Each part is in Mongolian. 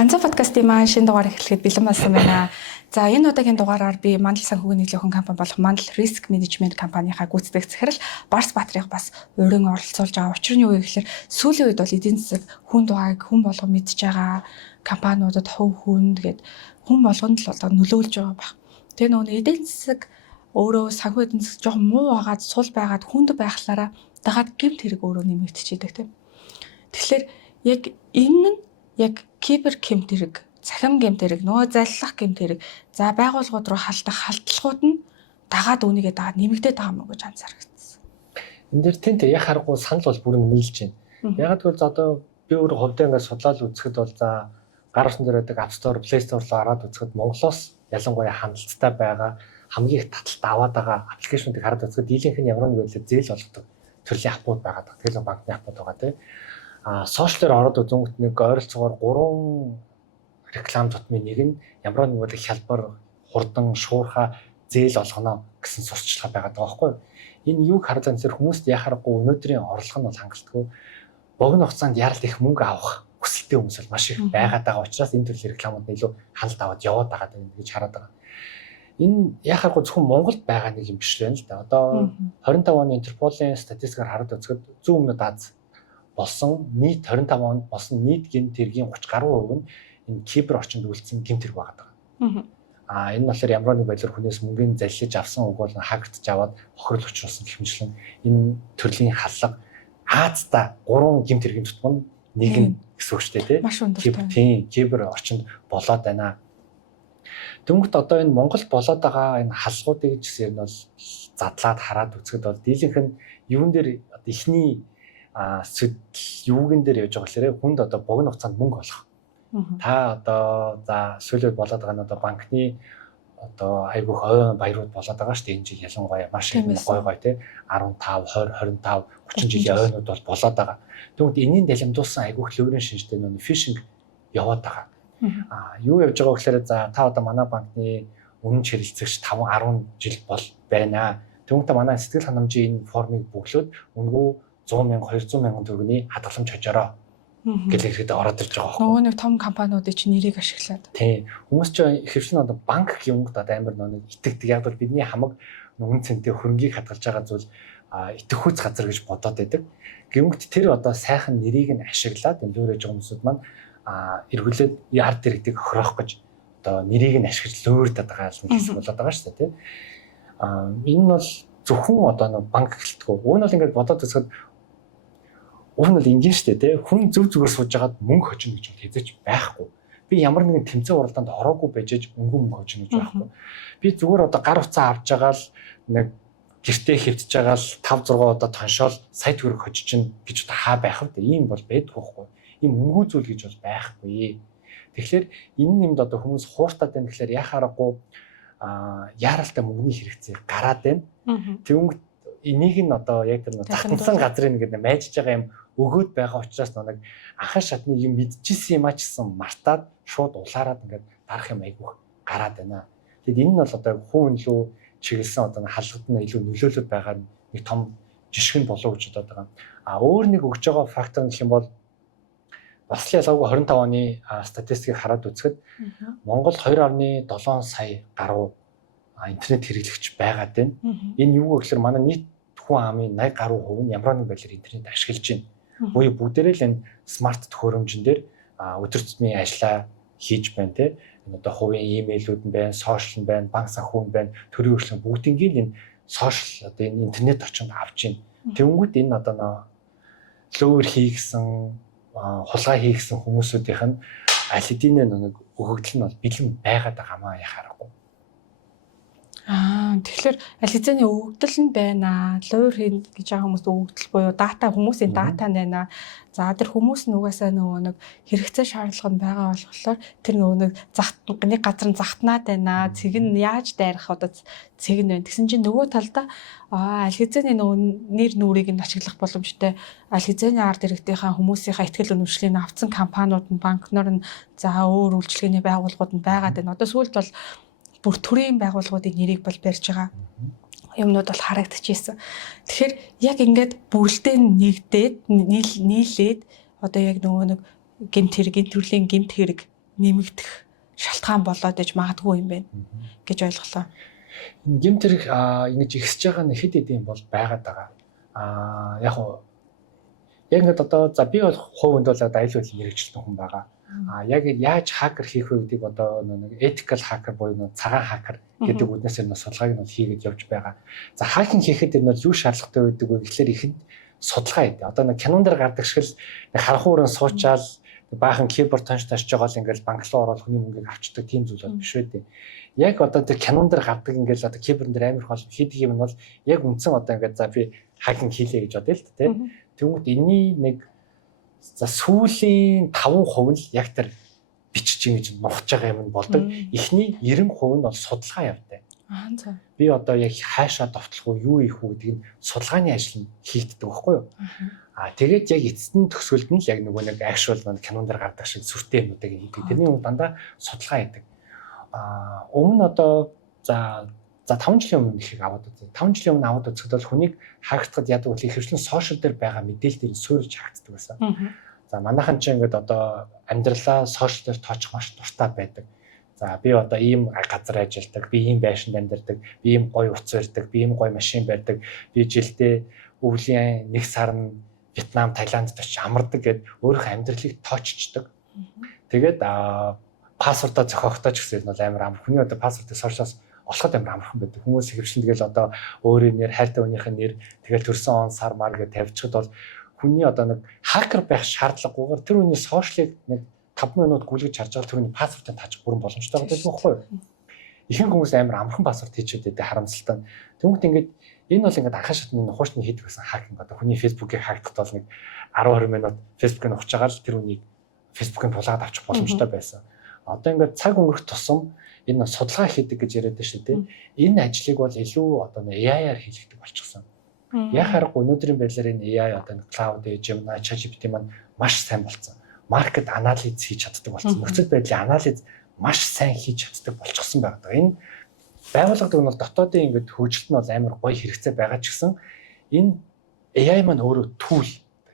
Ганцхан подкастын маань шинэ дугаар эхлэхэд бэлэн болсон байна. За энэ удаагийн дугаараар би Мандал санхүүгийн нийтлэг компани болох Мандал Risk Management компанийхаа гүйцэтгэх захирал Барс Баатрыг бас урин оролцуулж байгаа. Учир нь юу вэ гэхээр сүүлийн үед бол эдийн засаг хүн дугааг хүн болгон мэдж байгаа компаниудад хувь хүнд гээд хүн болгонд л нөлөөлж байгаа баг. Тэгээ нөгөө эдийн засаг өөрөө санхүү эдийн засаг жоохон муу байгаад сул байгаад хүнд байхлаараа дагаад гэмт хэрэг өөрөө нэмэгдчихийдэг тийм. Тэгэхээр яг энэ нь яг кибер гэмт хэрэг, цахим гэмт хэрэг, нөгөө заллах гэмт хэрэг, за байгууллагууд руу халдах халдлагууд нь дагаад үүнийгээ дагаад нэмэгдээд байгаа мó гэж анзаарчихсан. Энд дээр тэнтэй яг харахгүй санал бол бүрэн нийлж байна. Яг гэвэл одоо би өөрөө хувьдаа ингээд судлаад үзэхэд бол за гар утсан дээр байдаг App Store, Play Store руу хараад үзэхэд Монголоос ялангуяа хандлттай байгаа хамгийн их таталт аваад байгаа аппликейшнуудыг хараад үзэхэд дийлэнх нь ямар нэг байдлаар зээл болгодог төрлийн аппууд байгаа. Тэгэл банкны аппууд байгаа тийм. Сошиалээр ороод үзэнгүүт нэг ойролцоогоор 3 реклам тутмын нэг нь ямар нэг үйл хялбар хурдан шуурхаа зээл олгоно гэсэн сурталчилгаа байгаа байхгүй. Энэ юуг харлаа гэхээр хүмүүст яхахгүй өнөөдрийн орлого нь бол хангалтгүй богино хугацаанд яралт их мөнгө авах хүсэлтэй хүмүүс бол маш их байгаад байгаа учраас энэ төрлийн рекламууд илүү хяналт аваад яваад байгаа гэж хараад байгаа. Энэ яхахгүй зөвхөн Монголд байгаа нэг юм биш л да. Одоо 25 оны Интерполийн статистикаар хараад үзэхэд зүүн өмнөд Аз болсон нийт 25 онд болсон нийт гэмт хэргийн 30 гаруй хувь нь энэ кибер орчинд үйлдсэн гэмт хэрэг байгаа. Энэ болохоор ямар нэг байдлаар хүнээс мөнгөний залхиж авсан үг бол хакдж аваад хохирол учруулсан гэх мэтлэн энэ төрлийн халлага Азда 3 гэмт хэргийн тутмын нэг нь гэсэн үг шүү дээ тийм кибер орчинд болоод байна. Дөнгөт одоо энэ Монгол болоод байгаа энэ халлагуудыг гэсэн нь бол задлаад хараад үзэхэд бол дийлэнх нь юун дээр эхний юугэн дээр явж байгаа гэхээр хүнд одоо богино хугацаанд мөнгө олох. Та одоо за сүүлийн болоод байгаа нь одоо банкны одоо айгүйх ойн баярууд болоод байгаа шүү дээ. Энэ жил ялангуяа маш их гой тий 15, 20, 25, 30 жилийн ойнууд бол болоод байгаа. Тэгвэл энэний далимдуулсан айгүйх лөөрийн шинжтэй нөө фишинг яваад байгаа. Юу явж байгаа гэхээр за та одоо манай банкны үнэн хэрэгцэгч 5, 10 жил бол байна. Тэгвэл манай сэтгэл ханамжийн энэ формыг бөглөөд үнгүү 100,000, 200,000 төгрөгийн хадгаламж хожороо гэж ихэд ороод ирж байгаа байхгүй. Нөгөө нэг том компаниудын чинь нэрийг ашиглаад. Тийм. Хүмүүс чинь ихэвчлэн одоо банк юмд одоо амар нэг итгэдэг. Яг бол бидний хамаг үнэ цэнтэй хөрөнгийг хадгалж байгаа зүйл итгэхүйц газар гэж бодоод байдаг. Гэмэгт тэр одоо сайхан нэрийг нь ашиглаад энэ лөөрэж байгаа хүмүүсүүд маань эргүүлээд ард иргэдийг хохирох гэж одоо нэрийг нь ашиглаж лөөрдөд байгаа юм гэсэн болоод байгаа шүү дээ тийм. Энэ бол зөвхөн одоо нэг банк гэлтгүү. Уг нь бол ингээд бодоод үзэхэд уг нь бол ингийн шүү дээ тийм. Хүн зөв зүгээр сууж хагаад мөнгө хочно гэж бол хэзээч байхгүй. Би ямар нэгэн тэмцээн уралдаанд ороогүй байж мөнгө хочно гэж байхгүй. Би зүгээр одоо гар утсаа авч байгаа л нэг гэртээ хэвтэж байгаа л 5 6 одоо тоншоол сая төгрөг хочиж чинь гэж одоо хаа байх вэ? Ийм бол байдгүй байхгүй. Ийм үнгүй зүйл гэж бол байхгүй. Тэгэхээр энэ юмд одоо хүмүүс хууртаад байна гэхээр яхаарахгүй яаралтай мөнгөний хэрэгцээ гараад байна. Тэгвэл энийг нь одоо яг тэр татсан газрын ингээд майжж байгаа юм өгөөд байгаа учраас нэг анхан шатны юм мэдчихсэн юм ачсан мартаад шууд улаарад ингээд дарах юм айгүйх гараад байна. Тэгэд энэ нь бол одоо хүн илүү чиглэсэн одоо халдлагад нь илүү нөлөөлөд байгаа нэг том жишг нь болов гэж бодоод байгаа. Өөр нэг өгж байгаа фактор нь гэх юм бол бас л ялгаагүй 25 оны статистикийг хараад үзэхэд Монгол 2.7 сая гаруй интернет хэрэглэгч байгаад байна. Энэ юу вэ гэхээр манай нийт хүн амын 80 гаруй хувь нь ямар нэг байдлаар интернет ашиглаж байна. Буюу бүгдээрээ л энэ смарт төхөөрөмжн дээр өдөр тутмын ажиллаа хийж байна те. Энэ одоо хувийн имэйлүүд нь байна, сошиал нь байна, банк санхүү нь байна, төрийн үйлчлэг бүгднийг л энэ сошиал одоо энэ интернет орчинд авч байна. Тэнгүүд энэ одоо лөөр хийгсэн хулгай хийгсэн хүмүүсүүдийнх нь аль хэдийн нэг өгөгдөл нь бол бэлэн байгаад байгаамаа яхаарахгүй. Тэгэхээр аль хэзээний өгөгдөл нь байна. Луур хийн гэж байгаа хүмүүс өгөгдөл буюу дата хүмүүсийн дата байна. За тэр хүмүүс нь угаасаа нөгөө нэг хэрэгцээ шаардлага нь байгаа болохоор тэр нөгөө нэг нэг газар нь захтнаад байна. Цэг нь яаж дайрах одоо цэг нь байна. Тэгсэн чинь нөгөө талдаа аль хэзээний нөгөө нэр нүрийг нь ашиглах боломжтой. Аль хэзээний ард иргэдийнхаа хүмүүсийнхаа ихтгэл үнэмшлийн авцсан компаниуд нь банкноор нь за өөр үйлчилгээний байгууллагууд нь байгаад байна. Одоо сүүлд бол бүр төрийн байгууллагуудын нэрийг бол барьж байгаа юмнууд бол харагдчихсэн. Тэгэхээр яг ингээд бүрэлдэхүүн нэгдээд нийлээд одоо яг нөгөө нэг гэмт хэрэг, төрлийн гэмт хэрэг нэмэгдэх шалтгаан болоод иж магадгүй юм байна гэж ойлголоо. Гэмт хэрэг ингэж ихсэж байгаа нь хэд хэдийн бол байгаад байгаа. Яг уу яг ингээд одоо за би бол хувьд бол одоо аюул хуулийн мэрэгчлэн хүн байгаа. Яг яаж хакер хийх вэ гэдгийг одоо нэг ethical hacker буюу цагаан хакер гэдэг үгнээс нь судалгааг нь хийгээд явж байгаа. За хакинг хийхэд энэ бол юу шаардлагатай байдаг вэ гэхэлэр ихэнд судалгаа хийдэг. Одоо нэг кинон дээр гардаг шиг л харанхуй өрөө суучаал баахан keyboard тонч ташж байгаа л ингээл банк руу ороод хүний мөнгийг авчдаг тийм зүйл бол биш үү. Яг одоо тэр кинон дээр гардаг ингээл одоо keyboard дээр амир хол хийдэг юм бол яг үндсэн одоо ингээд за би хакинг хийлээ гэж бодъё л тэ. Тэгмэд энэний нэг за сүүлийн 5% нь яг тэр бичиж ингэж нухаж байгаа юм болдог. Эхний 90% нь бол судалгаа явдаг. За. Би одоо яг хаашаа довтлох уу, юу ийх үү гэдгийг судалгааны ажил нь хийгддэг байхгүй юу? Тэгээд яг эцэстэн төгсгөлд нь л яг нөгөө нэг actual кинон дээр гардаг шиг сүртэй юмнуудыг хийдэг. Тэрний өмнө дандаа судалгаа хийдэг. Өмнө одоо за 5 жилийн өмнө ихийг аваад үзье. 5 жилийн өмнө аваад үзэхэд бол хүнийг хаагтахад яадаг вэ? Ихэвчлэн сошиал дээр байгаа мэдээллийг суурилж хаагддаг байсан. За манайхан ч ингээд одоо амьдралаа сошиал дээр тоочих маш дуртай байдаг. За би одоо ийм газар ажилладаг, би ийм байшинд амьдардаг, би ийм гоё утас барьдаг, би ийм гоё машин барьдаг, би жилдээ өвлийн нэг сар нь Вьетнам, Таиланд очиж амардаг гэд өөрийнхөө амьдралыг тооччдаг. Тэгээд пассвортоо зохиохдоо ч гэсэн бол амар амар. Хүний одоо пассвортыг сошиалс олоход амар амархан байдаг. Хүмүүс ихэвчлэн тэгэл одоо өөрийн нэр, хайртай хүнийхээ нэр, тэгэл төрсэн он, сар мар гэж тавьчихад бол хүний одоо нэг хакер байх шаардлагагүйгээр тэр хүний сошиалыг нэг 5 минут гүйлгэж харж байгаа тэрний пассвортыг таачих бүрэн боломжтой байдаг байхгүй юу? Ихэнх хүмүүс амар амархан пассворт хийчихэд байдаг харамсалтай. Тэгмэд ингээд энэ бол ингээд анхаа шатны нухуучны хийдэг гэсэн хакинг одоо хүний фэйсбүүкийг хактахад бол нэг 10-20 минут фэйсбүүкийг нухаж байгаа л тэр үнийг фэйсбүүкийн тулгаад авчих боломжтой байсан. Одоо ингээд цаг өнгөрөх тусам энэ судалгаа хийдэг гэж яриад байна шүү дээ. Энэ ажлыг бол илүү одоо AI-аар хийлгдэг болчихсон. Яг харахгүй өнөөдрийн байдлаар энэ AI одоо Cloud, Gemini, ChatGPT маань маш сайн болсон. Маркет анализ хийж чаддаг болсон. Нөхцөл байдлын анализ маш сайн хийж чаддаг болчихсон байдаг. Энэ байгууллагад нь бол дотоодын ингээд хөгжилт нь бол амар гоё хэрэгцээ байгаа ч гэсэн энэ AI маань өөрөө tool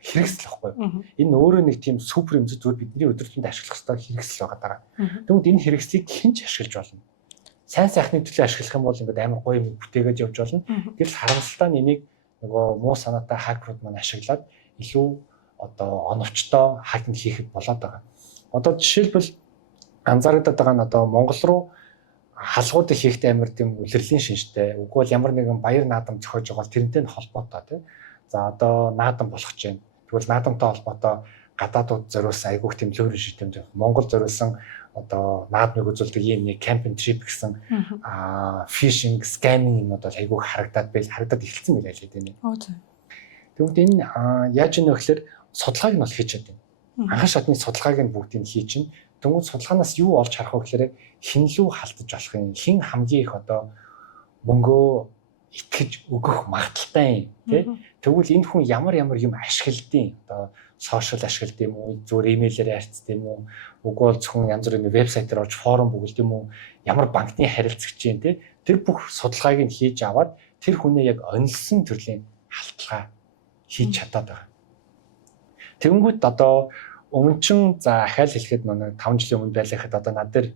хэрэгсэл байхгүй юу? Энэ өөрөө нэг тийм супер юм зүгээр бидний өдөржинд ашиглах хэрэгтэй хэрэгсэл байгаа. Тэгвэл энэ хэрэгслийг хэн ч ашиглаж болно. Сайн сайхны төлөө ашиглах юм бол ингээд амар гоё юм бүтээгээд явж болно. Гэвч харамсалтай нь энийг нөгөө муу санаатай хакерууд маань ашиглаад илүү одоо оновчтой хакинг хийхэд болоод байгаа. Одоо жишээлбэл анзаардаг байгаа нь одоо Монгол руу халгуудыг хийхдээ амар тийм үлрэлийн шинжтэй. Үгүй бол ямар нэгэн баяр наадам зохиож байгаа бол тэрнтэй нь холбоотой тийм. За одоо наадам болох гэж байна. Тэгвэл наадамтай холбоотой гадаадууд зориулсан айгүйх тийм лөөрийн шийдэмж Монгол зориулсан одоо наадмыг үзүүлдэг ийм нэг camping trip гэсэн phishing, scamming юмуд бол айгүйх харагдаад эхэлсэн мэлээ л гэдэг юм. Тэгвэл энэ яаж ийнэ гэхээр судалгааг нь бол хийж чадсан. Анхан шатны судалгааг нь бүгдийг нь хийж чинь. Тэгвэл судалгаанаас юу олж харах вэ гэхээр хин лүү халтаж болох юм, хин хамгийн их одоо мөнгөө итгэж өгөх магадaltaй юм тий. Тэгвэл энэ хүн ямар юм ашигладیں۔ Одоо сошиал ашигладаг юм уу, зүгээр имэйлээр харьцдаг юм уу, үгүй бол зөвхөн янз бүрийн вебсайтаар орж форум бүгэлд юм уу, ямар банкны харилцагч юм тий. Тэр бүх судалгааг нь хийж аваад тэр хүнээ яг онилсон төрлийн халтгаа хийж чадаад байгаа. Тэгэнгүүт одоо өмнө чин за ахаал хэлэхэд нэг 5 жилийн өмнө байлаа гэхэд одоо над дээр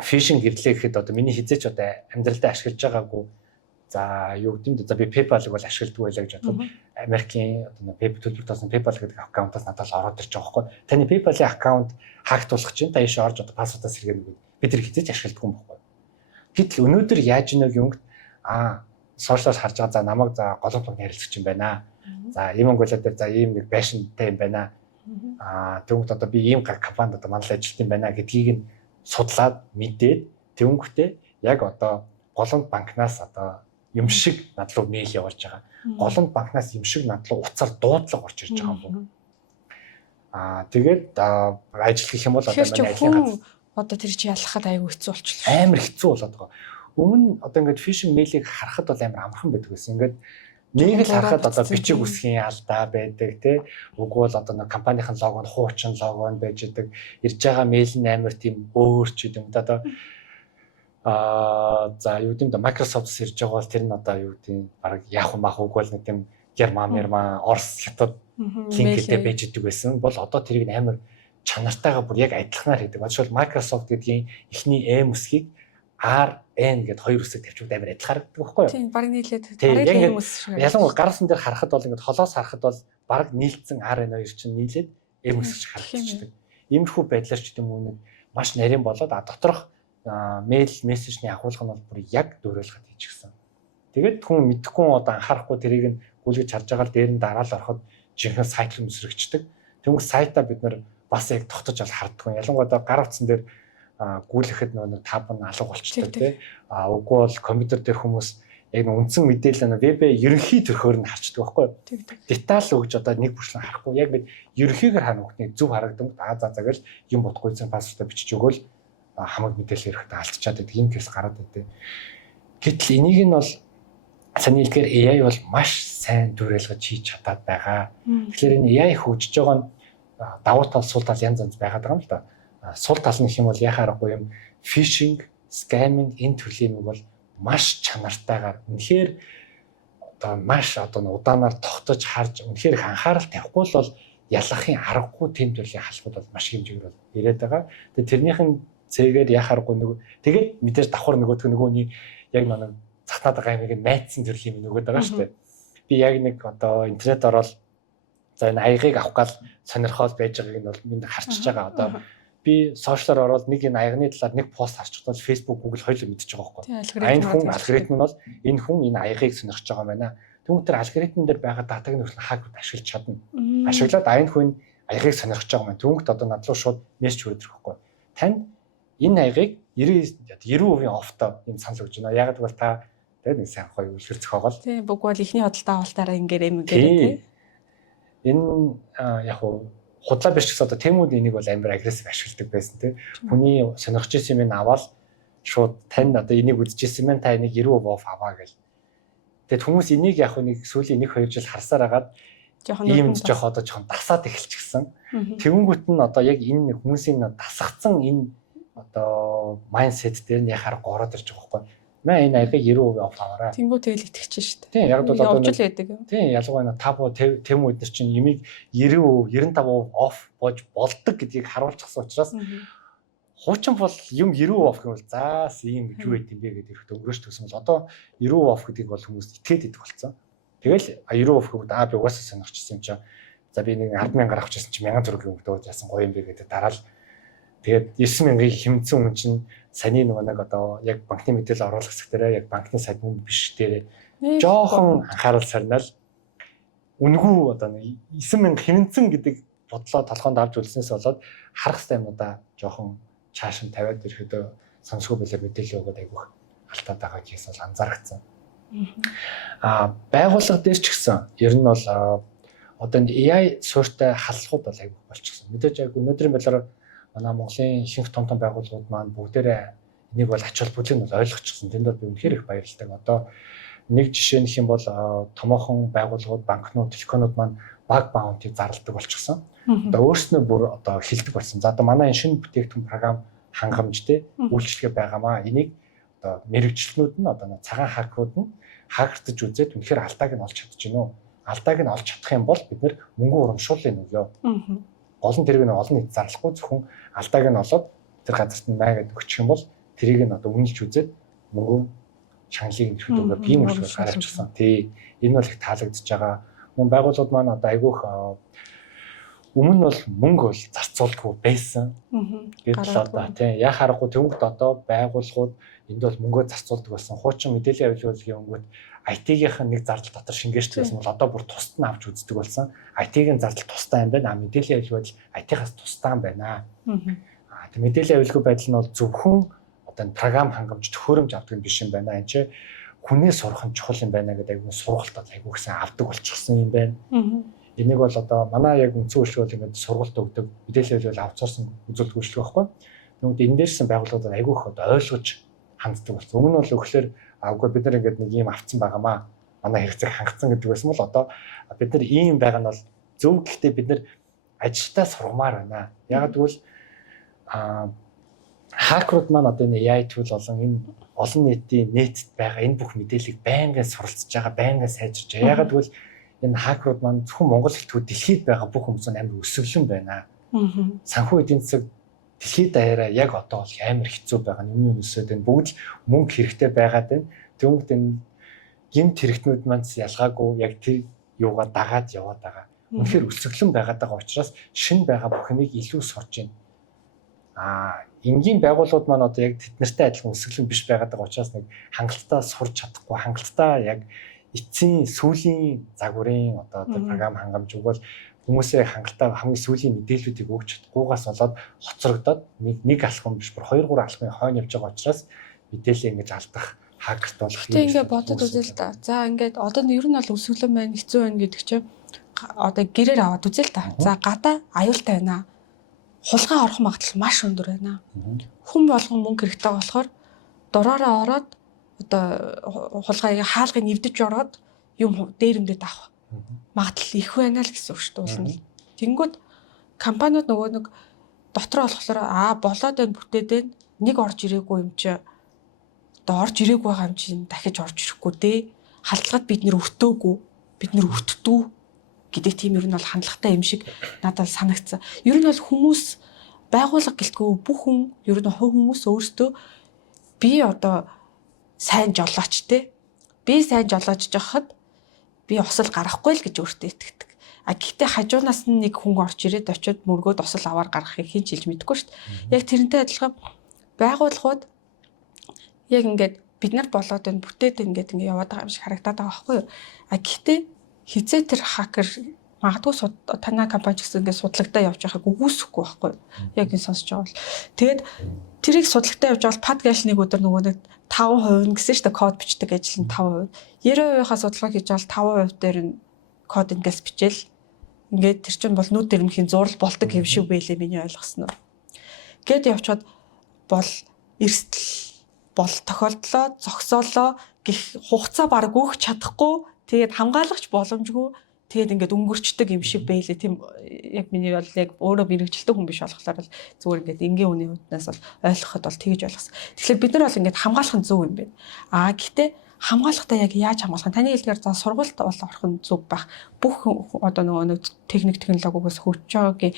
фишинг гэрлээ гэхэд одоо миний хизээч одоо амьдралдаа ашиглаж байгаагүй за юу гэдэг юм за би PayPal-ыг бол ашигладаг байлаа гэж бодоход Америкийн одоо PayPal төлбөр тоосон PayPal гэдэг аккаунтаас надад л ороод ирж байгаа байхгүй. Таны PayPal-ийн аккаунт хактуулах чинь та ийш орж одоо пассвортаа сэргээнэ гэдэг. Бид тэр хизээч ашигладаг юм байхгүй. Гэтэл өнөөдөр яаж ийнэ гэнэ сошиалс харж байгаа за намайг за голомтлог ярилцчих юм байна. За ийм Монголиа дээр за ийм нэг байшинтай юм байна. Тэгвэл одоо би ийм компанид одоо манлай ажилт юм байна гэдгийг нь судлаад мэдээд тэгвэл яг одоо голомт банкнаас одоо юм шиг над руу мэйл явуулж байгаа. Голомт банкнаас юм шиг над руу уцаар дуудлага орж ирж байгаа юм. Тэгээд ажил гэх юм бол одоо манай ажлын одоо тэр чи ялахад аюу хэцүү болчихлоо. Амар хэцүү болоод байгаа. Өмнө одоо ингээд фишинг мэйлийг харахад бол амар амархан байдаг гэсэн. Ингээд нэг л харахад одоо бичиг үсгийн алдаа байдаг тий. Үгүй бол одоо нэг компанийн лого нь хуучин лого нь байж идэг. Ирж байгаа мэйл нь амар тийм өөр ч юм да одоо за юу гэдэм Microsoft-с ирж байгаа бол тэр нь одоо юу гэдэм баг яах юм бах үгүй бол нэг тийм Герман, Орос, Хятад линкэлтэй байж идэг байсан. Бол одоо тэрийг амар чанартайгаа бүр яг адилханаар хийдэг. Beispiel Microsoft гэдгийн эхний M үсгийг RN гэдэг хоёр үсэг тавьчихвал амар адилхаар гэдэг байхгүй юу? Тийм, баг нийлээд яг M үс шиг. ялангуяа гарсан дээр харахад бол ингээд холоос харахад бол баг нийлцэн RN2 чинь нийлээд M үсэг шиг харагдчихдаг. Иймэрхүү байдлаар ч гэдэм үү нэг маш нарийн болоод доторх мэйл мессежний агуулга нь бол бүр яг дөөрөлгöd хийчихсэн. Тэгээд хүн мэдхгүй одоо анхаарахгүй тэрийг нь гүйлгэж харж байгаа л дээр нь дараал ороход жинхэнэ сайт руу өсрөгчдөг. Тэнгүү сайтаа бид нар бас яг тогтож бол харддаг. Ялангуяа гар утсан дээр гүйлгэхэд нэг таб нь алга болчихдог тий. Үгүй бол компьютер дээр хүмүүс яг үндсэн мэдээлэл нь вебээ ерөнхий төрхөөр нь харчдаг байхгүй юу? Деталь өгж одоо нэг бүрчлэн харахгүй. Яг бид ерөнхийгээр харна үгний зөв харагдсан. За гэл юм бодохгүй зэн пассвордаа бичиж өгөөл хамаг мэдээлэл ирэхэд алдчихад байдаг. Ийм кейс гараад байдаг. Гэтэл энийг нь бол саний хэлгээр AI бол маш сайн дүрэлгэж хийж чадаад байгаа. Тэгэхээр энэ AI хөгжиж байгаа нь давуу тал сул тал янз янз байгаад байгаа юм л да. Сул тал нь гэх юм бол яхаа аргагүй юм phishing, scamming энэ төрлийн юм бол маш чанартайгаар үнэхээр одоо маш удаанаар тогтож харж үнэхээр их анхаарал тавихгүй бол ялахын аргагүй тэм төрлийн халбууд бол маш хэмжээгээр бол ирээд байгаа. Тэгээд тэрнийхэн цэгээр яхааргүй нөгөө тэгээд мэдээж давхар нөгөөний яг нэг цахтаад байгаа юмыг майцсан төрлийн юм нөгөөд байгаа шүү дээ. Би яг нэг одоо интернет ороод за энэ аягыг авах гал сонирхоод байж байгааг нь бол минь харчиж байгаа. Одоо би сошиалаар ороод нэг энэ аягны талаар нэг пост харчихсан бол Facebook, Google хоёулаа мэдчихэж байгаа байхгүй. Энэ хүн алгоритм нь бол энэ хүн энэ аягыг сонирхож байгаа юм байна. Тэгвэл тэр алгоритм дээр байгаа датаг нь хакерд ашиглаж чадна. Ашиглаад энэ хүн аягыг сонирхож байгаа юм. Тэгвэл одоо над руу шууд мессеж хүрэх байхгүй. Танд энэ аягыг 90% оффтой юм санал өгч байна. Яг гэвэл та тэгээд нэг сайн гоё үлгэр зохиогоол. Тийм, бүгд бол ихний худалдаа авалтаараа ингээр юм гэрээ тий. Энэ яг худлаа биш гэсэн одоо Тэмүүд энийг бол амар агрессив ашигладаг байсан тий. Хүний сонирхож ирсэн юм аваад шууд тань одоо энийг үзчихсэн юм та энийг 90% off аваа гэл. Тэгээд хүмүүс энийг яг нэг сүүлийн 1-2 жил харсаар агаад ийм жоох одоо жоохон дасаад эхэлчихсэн. Тэнгүүт нь одоо яг энэ хүмүүсийн дасгацсан энэ одоо майндсет дээр нь яхаар гороод ирж байгаа байхгүй. Маа энэ аягыг 90% off аваарай. Тэнгүү тэгэл итгэж шүү дээ. Тийм яг бол одоо явж л байдаг. Тийм ялангуяа табу Тэмүүд нар чинь ямиг 90%, 95% off бож болдог гэдгийг харуулчихсан учраас хуучин бол юм 90% off гэвэл заас ийм юу байт юм бэ гэдэг ирэхэд өнгөрөөж төгсөн бол одоо 90% off гэдгийг бол хүмүүс итгээд идэх болсон. Тэгэл 90% off гэвэл би угаасаа сонирхчихсан юм чинь за би нэг 10,000 авчихсан чинь 1000 төгрөг өгдөө яасан гоё юм бэ гэдэг дараа л тэгээд 9,000-ыг хэмцэн хүн чинь саний нэг одоо яг банкны мэдээлэл оруулах хэсэг дээр яг банкны сайт мөн биш дээр жоохон анхаарал сарнаал үнгүү одоо 9,000 хэмцэн гэдэг бодлоо толгоонд авч үлснээс болоод харах хэвээр юмудаа жоохон чааш нь тавиад ирэхэд сонсгүй байлаа мэдээлэл өгөөд айгүйх алтаад байгаа кейс бол анзаарчихсан. Байгууллага дээр ч гэсэн ер нь бол одоо AI суурьтай халахуд бол айгүйх болчихсон. Мэдээж яг өнөөдрийн байдлаар манай Монголын ихэнх том байгууллагууд маань бүгдээрээ энийг бол ач холбогдлыг нь ойлгочихсон. Тэнд бол би үнэхээр их баярлалтай. Одоо нэг жишээ нөх юм бол томоохон байгууллагууд, банкнууд, телекомнууд маань баг баунтыг зарладаг болчихсон. Одоо өөрснөө бүр одоо хилдэг болсон. За одоо манай энэ шинэ бүтээгдэхүүн програм хангамжтэй үйлчлэгээ байгаамаа. Энийг одоо мэрэгчлэнүүд нь одоо цагаан хакерууд нь хакертаж үзээд үнэхээр алдааг нь олж чадчихна уу? Алдааг нь олж чадах юм бол бид нэр мөнгө урамшууллыг өгөө. Гол нь тэрийг нь олон нийт зарлахгүй зөвхөн алдааг нь олоод тэр газарт нь маяг өгчих юм бол тэрийг нь одоо үнэлж үзээд мөнгө шанлыг нь хөдөлгөөр ийм үйлчлэл гаргачихсан. Тий. Энэ бол их таалагдж байгаа. Мөн байгууллагууд маань одоо айгүйх өмнө бол мөнгө бол зарцуулдаггүй байсан. Гэтэл одоо тий яа харахгүй төвөгт одоо байгууллагууд энд бол мөнгөө зарцуулдаг болсон. Хуучин мэдээллийн авилгын өнгөт IT-ийн нэг зардал дотор шингээжтэй байсан бол одоо бүр тусад нь авч үздэг болсон. IT-ийн зардал тустай юм байна. Мэдээллийн авилгын IT-аас тустай юм байна. Тэг мэдээллийн авилгын байдал нь бол зөвхөн одоо програм хангамж төхөөрөмж авдаг юм биш юм байна. Энд чи хүнээ сурах нь чухал юм байна гэдэг айгүй сургалтад айгүй гэсэн авдаг болчихсон юм байна. Энийг бол одоо манай яг үндсэн үйлчлэл ингээд сургалт өгдөг мэдээлэл авилгын аутсорсинг үзүүлдэг үйлчлэг байхгүй. Нүгд энэ дээрсэн байгууллагууд айгүйх одоо ойлгож ханддаг болсон. Өмнө нь бол өгөхлөөр үгүй бид нар ингээд нэг юм авцсан байгаамаа. Манай хэрэгцээг хангацсан гэдэг байсан бол одоо бид нар ийм байгаа нь бол зөв гэхдээ бид нар ажилтаа сургамаар байна. Яг тэгвэл хакерууд маань одоо энэ AI tool болон энэ олон нийтийн нийтэд байгаа энэ бүх мэдээллийг байнгын суралцж байгаа, байнгын сайжирч байгаа. Яг тэгвэл энэ хакерууд маань зөвхөн Монгол хэлтгүүд дэлхийд байгаа бүх хүмүүсийн амар өсвөлэн байна. Санхүү эдийн засаг дэлхийд даяараа яг одоо бол амар хэцүү байгаа юм өсөд энэ бүгд л мөнгө хэрэгтэй байгаад байна. Тэгвэл энэ гэмт хэрэгтнүүд маань ялгаагүй яг тэр юугаа дагаад яваад байгаа. Үнэхээр өсөглөн байгаад байгаа учраас шин байгаа бүх юмыг илүү сурж байна. Энгийн байгууллагууд маань одоо яг тэднэртэй адилхан өсөглөн биш байгаад байгаа учраас нэг хангалттай сурч чадахгүй, хангалттай яг эцсийн сүүлийн загварын одоо програм хангамж өгвөл хүмүүсээ хангалттай хамгийн сүүлийн мэдээллүүдийг өгч чадахгүйгаас болоод хоцрогдоод нэг алхам биш бүр 2-3 алхмын хойно явж байгаа учраас мэдээлэл ингэж алдах хакерт болох юм. Тэгээ ингээд бодод үзээ л да. За ингээд одоо ер нь бол өсөглөн байна, хэцүү байна гэдэг чинь одоо гэрээр аваад үзээ л да. За гадаа аюултай байна. Хулгай орох магадлал маш өндөр байна. Хүн болгон мөнгө хэрэгтэй болохоор дороороо ороод одоо хулгайг хаалгыг нэвдэж ороод юм дээрэмдээд авах магадлал их байна л гэсэн үг шүү дээ. Тэнгүүд компаниуд нөгөө нэг дотор болохоор болоод байна бүтээд байна. Нэг орж ирээгүй юм чи одоо орж ирээгүй байгаа юм чи дахиж орж ирэхгүй дээ. Халдлагад бид нэр өртөөгүй, бид нэр өртдөө гэдэг тийм ер нь бол хандлагатай юм шиг надад санагдсан. Ер нь бол хүмүүс байгууллага гэлтгүй бүх хүн ер нь хүмүүс өөрсдөө би одоо сайн жолооч те. Би сайн жолоочж байхад би осол гарахгүй л гэж өөртөө итгэдэг. Гэхдээ хажуунаас нь нэг хүн орж ирээд очиод мөргөөд осол аваар гаргахыг хэн ч хэлж мэдэхгүй шүү дээ. Яг тэрнтэй адилхан байгууллагууд яг ингээд бид нар болоод энэ бүтээд ингээд яваад байгаа юм шиг харагдаад байгаа байхгүй юу? Гэхдээ хизээ тэр хакер магадгүй танай компани ч гэсэн ингээд судлагтаа явж байхыг үгүйсэхгүй байхгүй юу? Яг энэ сонсож байгаа бол. Тэгээд тэрийг судлагтаа явж байгаа подкаст нэг өдөр нөгөө нэг 5% гэсэн чинь код бичдэг ажил нь 5%. 90%-ийнхаа судалгаа хийж байгаа 5% дээр нь код ингээс бичээл. Ингээд тэр чинь бол нүд дэрмхийн зурал болдог юм шиг байлээ миний ойлгосноор. Гэт явчаад бол эрсдэл бол тохиолдлоо, зогсоолоо гэх хугацаа баг өгч чадахгүй. Тэгээд хамгаалагч боломжгүй. Тэгээд ингээд өнгөрчдөг юм шиг байлээ. Тийм яг миний бол яг өөрөө мэрэгчлээ хүн биш болохоор л зүгээр ингээд энгийн үний хүнээс бол ойлгоход бол тэгж ойлгосон. Тэгэхээр бид нар бол ингээд хамгаалах нь зөв юм байна. Гэхдээ хамгаалахтаа яг яаж хамгаалах? Таны хэлдгээр за сургуульд бол орох нь зөв байх. Бүх одоо нөгөө нэг техник технологиогоос хөгжөөгийн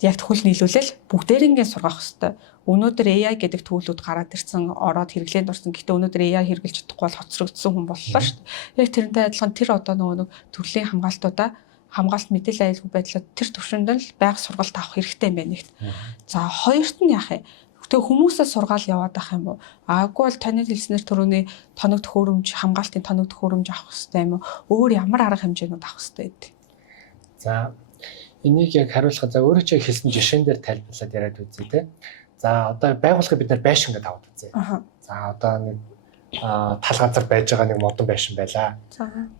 яг хөл нийлүүлэл бүгдээрингээ сургах хэрэгтэй. Өнөөдөр AI гэдэг төлөвлөд гараад ирсэн, ороод хэрэглээнд орсон. Гэхдээ өнөөдөр AI хэрэглэж чадахгүй бол хоцрогдсон хүн боллоо шүү дээ. Яг тэрнтэй адилхан тэр одоо нөгөө төрлийн хамгаалтуудаа хамгаалалт мэдээлэл аюулгүй байдлаар тэр төвшөнд л байнга сургалт авах хэрэгтэй юм байна нэгт. За хоёрт нь яах вэ? Тэгээ хүмүүсээ сургаал яваад байх юм уу? Аагүй бол таны хэлснээр түрүүний тоног төхөөрөмж, хамгаалтын тоног төхөөрөмж авах хэрэгтэй юм уу? Өөр ямар арга хэмжээнүүд авах хэрэгтэй гэдэг. За энийг яг хариулахад за өөрөө чи хэлсэн жишээн дээр тайлбарлаад яриад үзье те. За одоо байгууллага бид нар байшин гэдэг аваад үзье. За одоо нэг тал газар байж байгаа нэг модон байшин байлаа.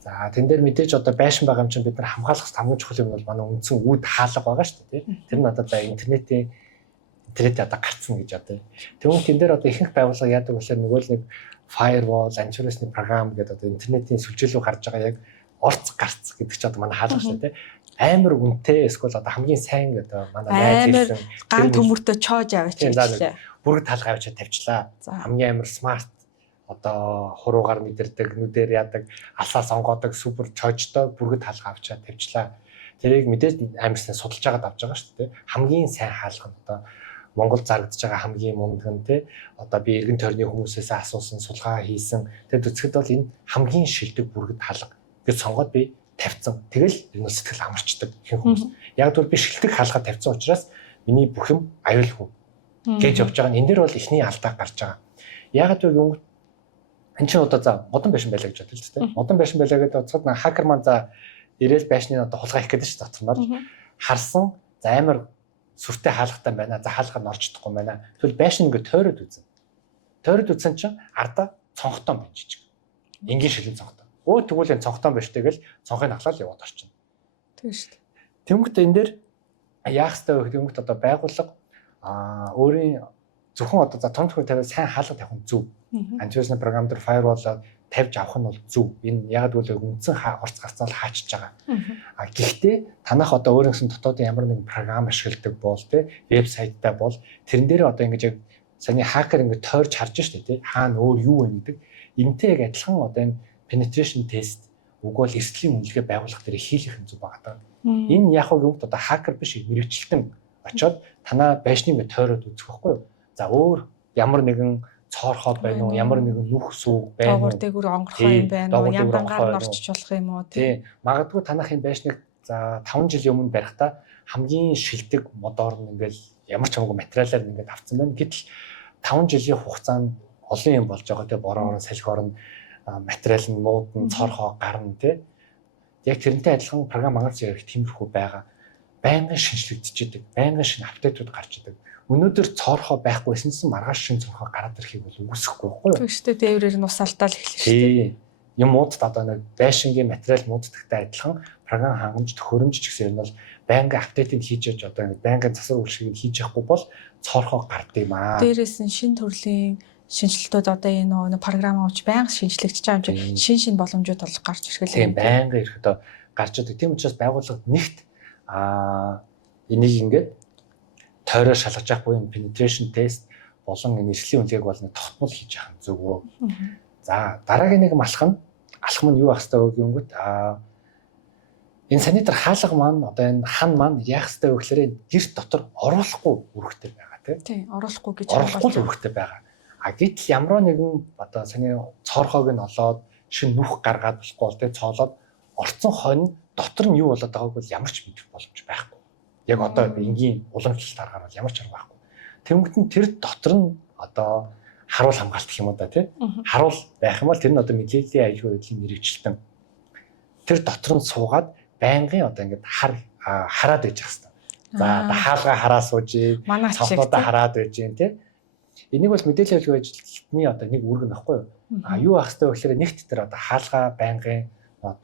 За тэн дээр мэдээж одоо байшин байгаа юм чинь бид нар хамгаалах хамгийн чухал юм бол манай үндсэн үүд хаалга байгаа шүү дээ. Тэр нь одоо за интернет одоо гарцсан гэж одоо. Тэгвэл тэн дээр одоо ихэнх байгууллага яадаг вэ гэхээр нөгөө л нэг firewall, антивирусны програм гэдэг одоо интернетийн сүлжээлөөр гарч байгаа яг орц гарц гэдэг чи одоо манай хаалга шүү дээ. Амар үнэтэй эсвэл одоо хамгийн сайн гэдэг манай найз ирсэн ган төмөртөө чоож аваач хэлээ. Бүрэг талгаа авчиад тавьчлаа. Хамгийн амар смарт одоо хуруугаар мэдэрдэг, нүдээр яадаг, алсаа сонгоодог супер чойжтой бүрэг талгаа авчиад тавьчлаа. Тэрийг мэдээж амарсан судалж байгаад авч байгаа шүү дээ. Хамгийн сайн хаалга нь одоо Монгол зарагдж байгаа хамгийн мундаг нь те одоо би эргэн тойрны хүмүүсээс асуусан, судалгаа хийсэн. Тэгээд үзэхэд бол энэ хамгийн шилдэг бүрэг талга гэж сонгоод би тавьсан. Тэгэл энэ сэтгэл амарчдаг ихэнх хүмүүс. Яг бол би шилдэг хаалга тавьсан учраас миний бүх юм аюулгүй гэж явж байгаа. Энэ дээр бол ихний алдаа гарч байгаа. Ягаад вэ юм? Энд чинь одоо за модон байшин байлаа гэж бодлоо л дээ. Модон байшин байлаа гэдэг утгад хакер маань за ирээл байшны одоо хулгай хийх гэдэг чинь дотор нь харсан за амар сүртэй хаалгатай байна. За хаалга нь орж чадахгүй байна. Тэгвэл байшин ингээд тойроод үзэн. Тойроод үзсэн чинь ардаа цонхтон байж чиг. Энгийн шилэн цонхтон. Өө тэгвэл энэ цонхтон биш тэгэл цонхыг хаглаад яваад орчихно. Тийм шүү дээ. Тэнгүүт энэ дээр яах ёстой вэ? Тэнгүүт одоо байгууллага өөрийн зөвхөн одоо за том төхөөр тавиад сайн хаалга тавих нь зөв. Антивирусны програм дээр firewall-оор тавьж авах нь бол зөв. Энэ яг л үндсэн орц гарцаа л хаачиж байгаа. Гэхдээ танах одоо өөр нэгэн дотоодын ямар нэгэн програм ашигладаг бол те вебсайттай бол тэрэн дээр одоо ингэж яг саний хакер ингэ тойрч харж штэ те хаана өөр юу вэ гэдэг. Энтэй яг адилхан одоо энэ penetration test Уг бол эрсдлийн үнэлгээ байгуулах дээр хийх юм зүг байгаа. Энэ яг юм одоо хакер биш мэрэгчлэн очоод танаа байшны мэд тойроод үзэх байхгүй юу? За өөр ямар нэгэн цоорхоо байна уу, ямар нэгэн нүх сүүг байна уу, доогуур дээгүүр онгорхоо юм байна уу, яндангаар нь орчиж болох юм уу тий. Магадгүй танахын байшныг за 5 жилийн өмнө барихтаа хамгийн шилдэг модоор нь ингээл ямар ч хамаагүй материалаар ингээд авцсан байна. Гэтэл 5 жилийн хугацаанд олон юм болж байгаа тий. Бороо орон, салхи орон, материал нь муудан, цоорхоо гарна тий. Яг тэрнтэй адилхан програм мангас ярих тиймэрхүү байгаа. Байнгын шинжлэгдэж идэг, байнгын шинэ апдейтууд гарч идэг. Өнөөдөр цоорхоо байхгүйсэн чинь маргааш шинэ цоорхоо гараад ирэхийг бол үгүйсэхгүй байхгүй юу? Тэгвэл дээврээр нь ус алдаад эхэлнэ шүү дээ. Юм уудад одоо нэг байшингийн материал мууддагтай адилхан програм хангамж төхөөрөмж ч гэсэн нь бол байнгын апдейтыг хийж яж одоо ингэ байнгын засвар үйлчлэгийг хийж явахгүй бол цоорхоо гардаг юм аа. Дээрээс нь шинэ төрлийн шинжилтүүд одоо энэ програм авч байнга шинжлэгдэж байгаа юм чи шин боломжууд бол гарч ирэх тийм байнга ирэх одоо гарч идэг. Тийм учраас байгууллага нэгт энийг ингээд тойроо шалгаж явах буюу penetration test болон энэ эрсдлийн үнэлгээг бол нэг тогтмол хийж явах зүгөө. За дараагийн нэг алхам нь юу ах хэвээр гингүүт энэ санитар хаалга маань одоо энэ хан маань яах хэвээр вэ гэхээр гэр дотор оруулахгүй үүрэгтэй байгаа тийм оруулахгүй гэж оруулахгүй үүрэгтэй байгаа. Гэтэл ямар нэгэн одоо саний цоорхоог нь олоод шин нүх гаргаад болохгүй бол тий цоолоод орцсон хонь дотор нь юу болоод байгааг бол ямар ч мэдэх боломж байхгүй. Яг одоо энгийн уламжлалт аргаар бол ямар ч арга байхгүй. Тэнгүүтэн тэр дотор нь одоо харуул хамгаалт гэх юм уу да тий. Харуул байх юм бол тэр нь одоо мэдээллийн аюулгүй байдлын мэрэгчлэн тэр дотор нь суугаад байнгын одоо ингээд хараад байж ах хэвээр. За хаалгаа хараа суужээ, цавхнуудаа хараад байж юм тий. Энийг бол мэдээллийн аюулгүй байдлын одоо нэг үүрэг нөхгүй юу? Юу ах хэвээр гэхээр нэгт тэр одоо хаалгаа байнгын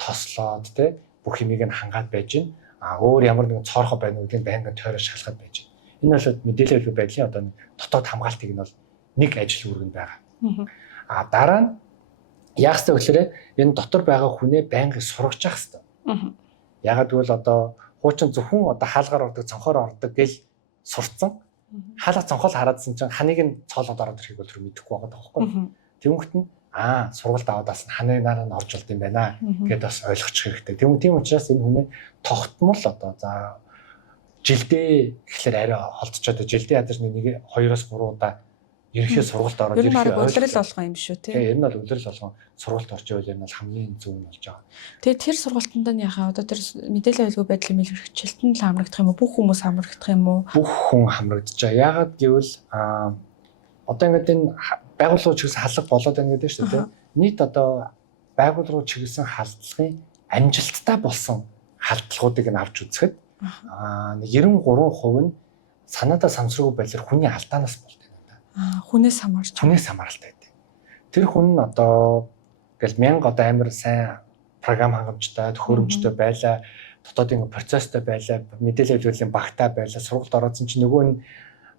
тослоод тий бүх юмыг нь хангаад байж гин. Өөр ямар нэгэн цоорхоо байна уу гэдгийг байнгын тойроо шалгаад байж гин. Энэ бол мэдээллийн аюулгүй байдлын одоо дотоод хамгаалтыг нь бол нэг ажил үүрэг нь байгаа. Дараа нь яах хэвээр гэхээр энэ дотор байгаа хүнээ байнгын сургаж явах хэвээр. Ягаад гэвэл одоо хуучин зөвхөн одоо хаалгаар ордог, цонхоор ордог гэл сурцсан. Хаалга цонхол хараадсан чинь ханыг нь цоолоод ороод ирэхийг бол тэр мэдэхгүй байгаа байхгүй. Тэнгүүт нь сургалт аваад бас ханаа нь орж болд юм байна гэдээ бас ойлгочих хэрэгтэй. Тийм учраас энэ хүнээ тогтмол одоо за жилдээ гэхэлэр арай холдчиход жилдээ ядаж нэг 2-3 удаа ерөнхий сургалт ороод ерөнхий улирал болгоо юм шүү тий. Тэгээ ер нь бол улирал болгоо сургалт орж ивэл энэ бол хамгийн зөв нь болж байгаа. Тэгээ тэр сургалтанд нь яхаа одоо тэр мэдээллийн аюулгүй байдлын мэргэжилтэнд л хамрагдах юм уу? Бүх хүмүүс хамрагдах юм уу? Бүх хүн хамрагдаж байгаа. Яагаад гэвэл одоо ингээд энэ байгууллагууд чигсэн халдлага болоод байна гэдэг шүү дээ. Нийт одоо байгууллагууд чигсэн халдлагын амжилттай болсон халдлагуудыг нь авч үзэхэд 93% нь санаатаа самсруугүй байдлаар хүний алдаанаас болдог. Хүнээс хамааралтай байдаг. Тэр хүн нь одоо ингээл 1000 одоо амар сайн програм хангамжтай, төхөөрөмжтэй байлаа, дотоодын процесстэй байлаа, мэдээлэл хэлбэрийн багтаа байлаа, сургалт ороодсон чинь нөгөө нь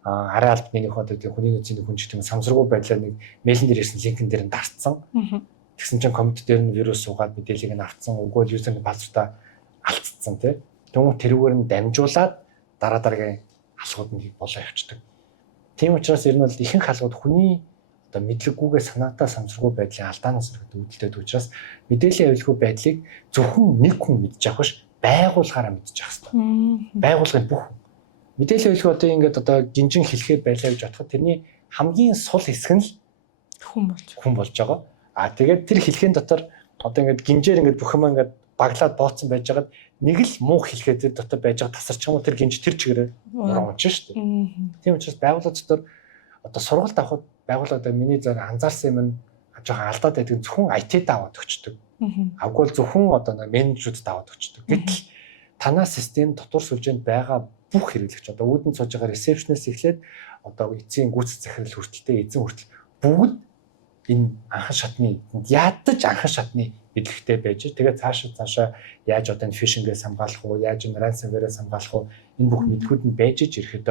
арай албаны нэг одоо хүний нөөцийн хүн ч тийм самсруугүй байдлаар нэг мэйлэн дээр ирсэн линкэн дээр нь дарцсан. Тэгсэн чинь компьютер дээр нь вирус суугаад мэдээллийг нь авцсан, өгөөл юзерний пассвордаа алдсан тий. Тэгвэл тэрүүгээр нь дамжуулаад дараагийн алхууд нь болоо явчихдаг. Тийм учраас ер нь бол ихэнх халгууд хүний одоо мэдлэггүйгээ санаатаа самсруугүй байдлын алдаанаас үүдэлтэй учраас мэдээллийн аюулгүй байдлыг зөвхөн нэг хүн мэдж авах биш байгууллагаараа мэдж авах хэрэгтэй. Байгууллагын бүх мэдээллийн аюулгүй одоо ингээд одоо гинжин хэлэхээр байлаа гэж бодоход тэрний хамгийн сул хэсэг нь л хүн болж байгаа. Тэгээд тэр хэлхийн дотор одоо ингээд гинжээр ингээд бүх юм ингээд баглаад бооцсон байж байгаад нэг л муу хэлхээд дотор байж байгаа тасарч юм уу тэр гинж тэр чигээр унж шүү дээ. Тийм учраас байгууллага дотор одоо сургалт авахд байгууллага одоо миний зөв анзаарсан юм нь жоохон алдаад байдаг зөвхөн IT-д аваад өгчдөг. Аггүй зөвхөн одоо менежерүүдэд аваад өгчдөг. Гэтэл танаа систем дотор сүлжээнд байгаа бүх хэрэглэгч одоо үүдэн сууж байгаа ресепшнээс эхлээд одоо эцсийн гүйцэтгэх захирал хүртэлтэй эзэн хүртэл бүгд энэ анхан шатны ядаж анхан шатны мэдлэгтэй байж тэгээд цаашаа яаж одоо энэ фишингээс хамгаалах уу, яаж энэ ransomware-ээс хамгаалах уу энэ бүх мэдлгүүд нь байж ирэхэд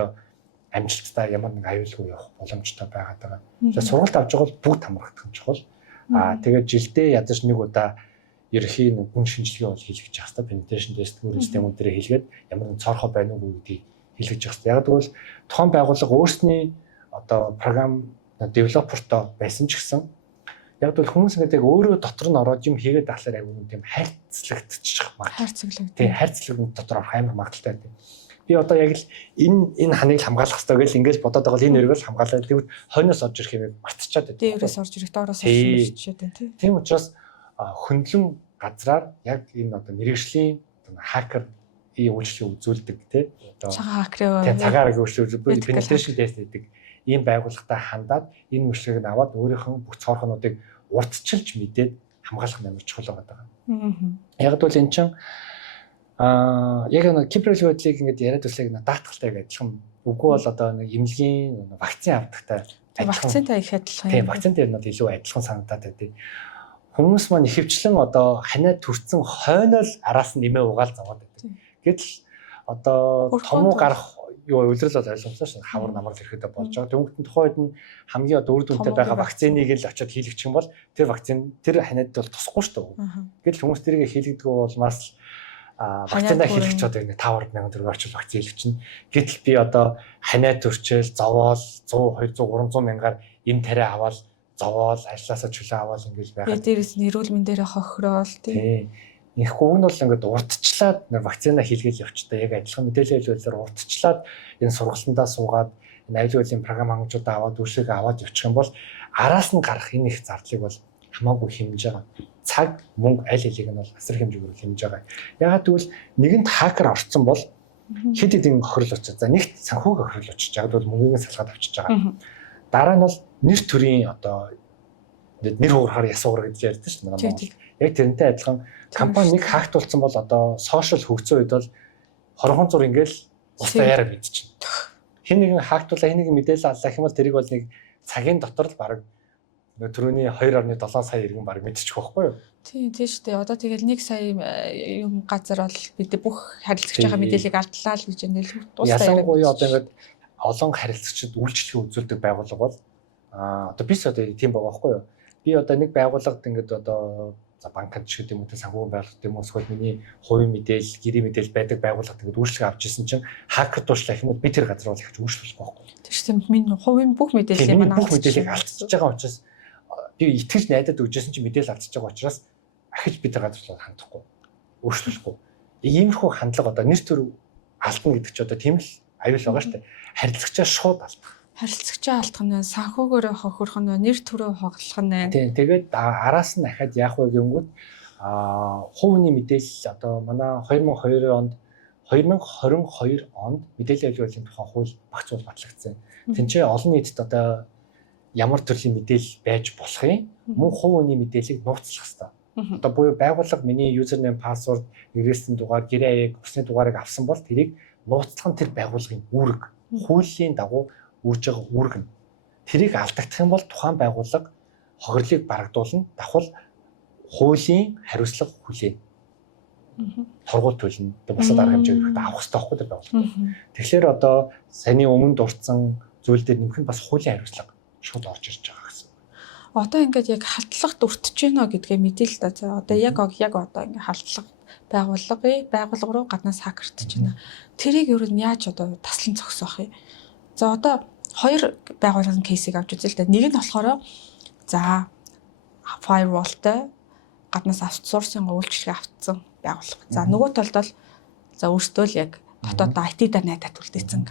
амжилттай ямар нэг аюулгүй явах боломжтой байгаад байгаа. Тэгэхээр сургалт авч байгаа бол бүгд хамрагдах юм чухал. Тэгээд жилдээ ядаж нэг удаа ерхий нэг гүн шинжилгээ бол хийлгэж явах хэрэгтэй. Penetration test гүрэн системүүдээр хийлгээд ямар нэг цоорхоо байна уу гэдгийг хийлгэж явах хэрэгтэй. Яг тэгвэл тухайн байгууллага өөрсний одоо програм девелопертой байсан ч гэсэн Яг бол хүмүүс ингээд яг өөрөө дотор нь ороод юм хийгээд ахлаар яг юм тийм хайрцлагдчих маа. Хайрцаглаг. Тийм хайрцлаг дотор орох амар магадaltaй тийм. Би одоо яг л энэ ханыг хамгаалах хэрэгтэй гэж ингэж бодоод байгаа л энэ өргөл хамгаалаад тэгвэл хойноос орж ирэх юм мартчихад байдаг. Дээрээс орж ирэх доороос орж ирэх жишээ тийм. Тийм учраас хөндлөн газраар яг энэ одоо мэрэгжлийн хакер үйлчлэгийг үзүүлдэг тийм. Одоо цагаан хакерын тийм цагаар үйлчлэл penetration test гэдэг ийм байгууллагатай хандаад энэ үйлчлэгийг нь аваад өөрийнхөө бүх цорхнуудыг урдчилж мэдээд хамгаалах нь амар чухал байгаа. Яг бол эн чинь яг нэг киберхийлэлийг ингээд яриад үслэг нэг даатгалтай адилхан. Үгүй бол одоо нэг эмнэлгийн вакцин авдагтай вакцинтай их адилхан. Тийм вакцинтай нь илүү адилхан санагдаад байдаг. Хүмүүс маань ихэвчлэн одоо ханаа төрсэн хойноос араас нь нэмээ угаал зовоод байдаг. Гэтэл одоо том гарах юу улирал бол ойлгомжтой шин хавар намар ирэхэд болж байгаа. Түүнтэй тухайд нь хамгийн одоо үр дүнтэй байгаа вакциныг л очиод хийлгэх юм бол тэр вакцин тэр ханаад бол тусахгүй шүү дээ. Гэтэл хүмүүс тэрийг хийлгдэг бол маш вакцинаа хийлгэж одоо нэг 500,000 төгрөг орчил вакцин хийлгэж чинь. Гэтэл би одоо ханаа төрчөөл зовоол 100 200 300 мянгаар эм тариа аваад зовоол ажилласаа чөлөө аваад ингэж байгаа. Дээрээс нь эрүүл мэндээрээ хохироол тийм. Инхгүй нь бол ингээд урдчлаад нэг вакцина хийлгэж явчихдаг. Яг адилхан мэдээлэл хэлбэлээр урдчлаад энэ сургалтандаа суугаад энэ аюулгүй байдлын програм хангалтуудаа аваад үйлчлэгээ аваад явчих юм бол араас нь гарах энэ их зардлыг бол хамаагүй хэмжиж байгаа. Цаг, мөнгө аль алиг нь бол асар хэмжээгээр хэмжиж байгаа. Ягаад гэвэл нэгэнд хакер орцсон бол хэд хэдэн хохирол очиж. За нэгт санхүүг хохирол очиж. Яг бол мөнгөний салгаад авчиж байгаа. Дараа нь бол нэр төрийн одоо нэр хугарахаар ясуугаар гэж ярьдэн шүү дээ. Яг тэрнтэй адилхан компани нэг хактуулсан бол одоо сошиал хөгжсөн үед бол хорхон зур ингээл устаа яриа мэдчихэв. Хэн нэгэн хактуулаа хэн нэгэн мэдээлэл аллаа гэх юм бол тэрийг бол нэг цагийн дотор л баг түрүүний 2.7 сая иргэн баг мэдчих واخгүй юу? Тийм шүү дээ. Одоо тэгэл 1 сая юм газар бол бид бүх харилцаж байгаа мэдээллийг алдлаа л гэж нэлээд дуустай яриа. Ялангуяа одоо ингээд олон харилцагчид үйлчлэгийг үзүүлдэг байгууллага бол одоо бис одоо тийм байгаа واخгүй юу? Би одоо нэг байгууллагад ингээд одоо за банкнд ч гэдэг юм уу санхүүгийн байгууллага юм уу эсвэл миний хувийн мэдээлэл, гэрээ мэдээлэл байдаг байгууллагад ингээд үйлчлэг авч ирсэн чинь хакер дуушлах юм бол би тэр газар бол их үйлчлүүлэх байхгүй. Тэр чинь минь хувийн бүх мэдээллийг манай бүх мэдээллийг алдчихж байгаа учраас би итгэж найдаад өгчээсэн чинь мэдээлэл алдчихж байгаа учраас ахиж би тэр газар хандахгүй, өөрчлөхгүй. Иймэрхүү хандлага одоо нэр төр алдна гэдэг чи одоо тийм л аюул байгаа шүү дээ. Харилцагчаа шууд алдах. Харилцагчаа алдах нь санхүүгөөрөө хохирох нь нэр төрөө хоглох нь. Тийм тэгээд араас нь дахиад яах вэ гэнгүүт хувийн мэдээлэл одоо манай 2022 онд мэдээллийн аюулгүй байдлын тухай хууль багц бол батлагдсан. Тэнцээ олон нийтэд одоо ямар төрлийн мэдээлэл байж болохын мөн хувийн мэдээллийг нууцлах хэрэгтэй. Одоо буюу байгууллага миний юзернейм, пассворд, нэрээсийн дугаар, гэрээ аяг, усны дугаарыг авсан бол тэрийг нууцлах нь тэр байгууллагын үүрэг, хуулийн дагуу үрж байгаа үүрэг нь. Тэрийг алдагдах юм бол тухайн байгууллага хохирлыг барагдуулна, давхар хуулийн хариуцлага хүлээнэ. Торгуул төлнө. Бусад арга хэмжээгээр авах хэрэгтэй байхгүй тэр байгууллага. Тэгэхээр одоо саяны өмнө дурдсан зүйл дээр нэмэх нь бас хуулийн хариуцлага шууд орж ирж байгаа гэсэн. Одоо ингээд яг халтлагт өртөж байна гэдгээ мэдээ л да. За одоо яг одоо ингээд халтлага байгууллага руу гаднаас хакертж байна. Тэрийг ер нь яаж одоо таслан зогсоох юм? За одоо хоёр байгууллагын кейсийг авч үзье л да. Нэг нь болохоор за firewall-тай гаднаас аутсорсинг үйлчлэгээ авцсан байгууллага. За нөгөө талд бол за өөртөө л яг дотоод IT дээр найдаад үлдээсэн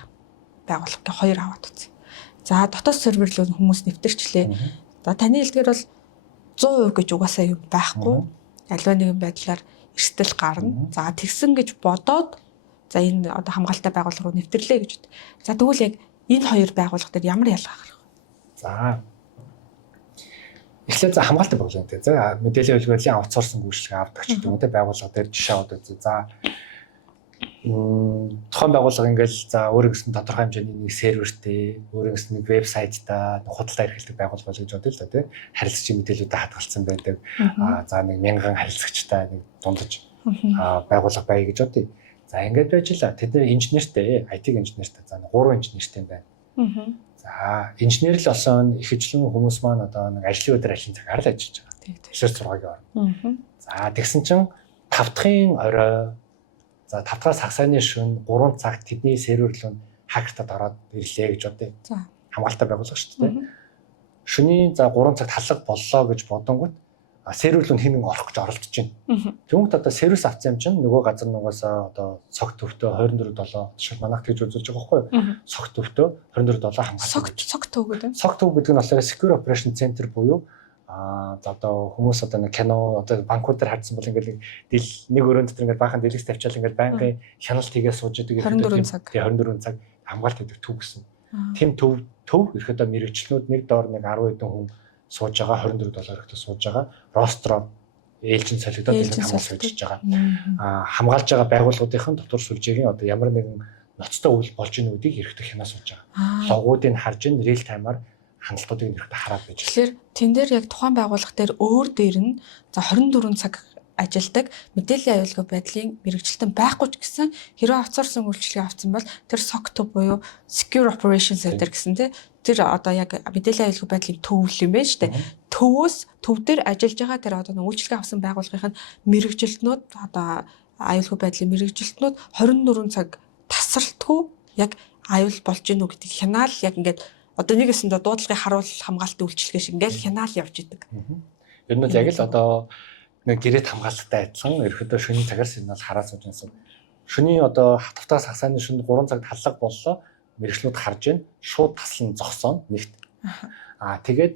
байгууллага хоёр аваад үзье. За дотоод серверлүүд хүмүүс нэвтэрчлээ. За таны хэлдгээр бол 100% гэж угаасаа юм байхгүй. Аливаа нэгэн байдлаар эрсдэл гарна. За тэгсэн гэж бодоод за энэ одоо хамгаалалттай байгууллага руу нэвтэрлээ гэж бод. За тэгвэл яг энэ хоёр байгууллага дээр ямар ялгаа гарах вэ? За эхлээд за хамгаалалттай байгууллага гэдэг. За мэдээллийн хөлбөмбөлийн аутсорсинг үйлчлэгээ авдаг ч гэдэг юм те байгууллага дээр жишээ аваад үзье. За тухайн байгууллага ингээл за өөрөө гэсэн тодорхой хэмжээний нэг сервертэй, өөрөө гэсэн нэг вебсайттай худалдаа эрхэлдэг байгууллага гэж бодъё л да тий. Харилцагчийн мэдээллүүдэд хадгалсан байдаг. За нэг 1000 харилцагчтай нэг дундаж байгууллага бай гэж бодъё. За ингээд байж л тэд нэр инженертэй, IT инженертэй за 3 инженертэй юм байна. За инженер л болсон ихэвчлэн хүмүүс маань одоо нэг ажлын өдөр ажлын цагаар л ажиллаж байгаа. Тэгэхээр 6-гийн орно. За тэгсэн чинь 5 дахьын орой за 5 дахь сагсааны шөнө 3 цагт тэдний сервер рүү хакертад ороод ирлээ гэж бодъё. За хамгаалалтаа байгуулах шүү дээ. шөнийн за 3 цагт халлага боллоо гэж бодонгууд сервер рүү хинэн орох гэж оролдож байна. Тэгмэд одоо сервис авсан юм чинь нөгөө газар нугасаа одоо цогт төвтөө 24/7 шиг манайх тэгж үзүүлж байгаа байхгүй юу? Цогт төвтөө 24/7 хамгаалдаг. Цогт төв гэдэг нь. Цогт төв гэдэг нь болохоор Secure Operation Center буюу одоо хүмүүс одоо нэг кино одоо банкуд дээр хардсан бол ингээл нэг өрөөнд дотор ингээд баахан дэлгэц тавьчаал ингээд байнгын хяналт хийгээ сууж идэг 24 цаг. 24 цаг хамгаалт гэдэг төв гэсэн. Тим төв ерөөдөө мэрэгчлүүд нэг доор нэг 10 хэдэн хүн сууж байгаа 24/7 өрхтө сууж байгаа ростро ээлжин солигдоод илүү хамгаалж байж байгаа. Хамгаалж байгаа байгууллагуудын дотор сүлжээгийн одоо ямар нэгэн ноцтой үйл болж ийн үдийг эрхтэх хянаа сууж байгаа. Логуудыг харж ин реал таймаар хандлагуудыг эрхтээ хараад байж. Тэгэхээр тэн дээр яг тухайн байгууллага дээр өөр дээр нь за 24 цаг ажилдаг мэдээллийн аюулгүй байдлын мэрэгчлэлтэн байхгүй ч гэсэн хэрвээ авцаарсан үйлчлэгээ авсан бол тэр SOC буюу Secure Operations Center гэсэн тэр одоо яг мэдээллийн аюулгүй байдлын төвлөл юм байна шүү дээ. Төв дээр ажиллаж байгаа тэр одоо үйлчлэгээ авсан байгууллагын мэрэгжилтнүүд одоо аюулгүй байдлын мэрэгжилтнүүд 24 цаг тасралтгүй яг аюул болж гинүү гэдэг хянаал яг ингээд одоо нэгэсэндээ дуудлагын харуул хамгаалтын үйлчлэгээ шиг ингээд хянаал явж идэг. Ер нь л яг л одоо нэг гэрээт хамгаалалттай адилхан ерөөдөө шөнийн цагаас энэ бол хараад сууж байсан. Шөнийн одоо хатвтаас хасааны шөнө 3 цагт халлага боллоо. Мэргэжлүүд харж байна. Шууд таслан зогсоно нэгт. Тэгээд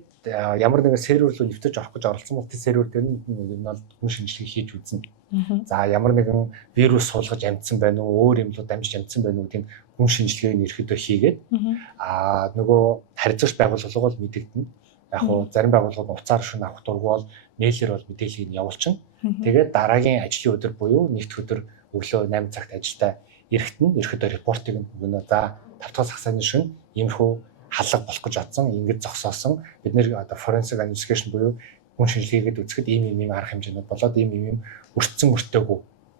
ямар нэгэн сервер рүү нэвтэж орох гэж оролцсон бол тэр сервер дээр нь бол хүн шинжилгээ хийж үзнэ. За ямар нэгэн вирус суулгаж амжсан байна уу, өөр юмлууд амжиж амжсан байна уу гэдгийг хүн шинжилгээг ерөөдөө хийгээд нөгөө харьцагч байгууллага бол мэдэгдэнэ. Яг уу зарим байгууллагууд уцаар шөнө авах дургу бол мэйлээр бол мэдээллийг нь явуулчихна. Тэгээд дараагийн ажлын өдөр буюу нэгд өдөр өглөө 8 цагт ажилдаа эрэхтэн ерөөдөө репортыг нь өгнө. За 5 дахь сагсааны шөнө иймэрхүү халлага болох гэж бодсон, ингэж зогсоосон. Бид нэр одоо forensic investigation буюу хүн шинжилгээгээд үзэхэд ийм арга хэмжээнүүд болоод ийм өртсөн өртөөгүй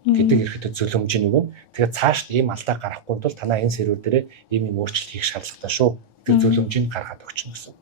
гэдэг ерөөдөө зөвлөмжийн өгнө. Тэгээд цаашд ийм алдаа гарахгүй тул танаа энэ сервер дээрээ ийм өөрчлөлт хийх шаардлагатай шүү. Тэр зөвлөмжийг гаргаад өгч гэсэн.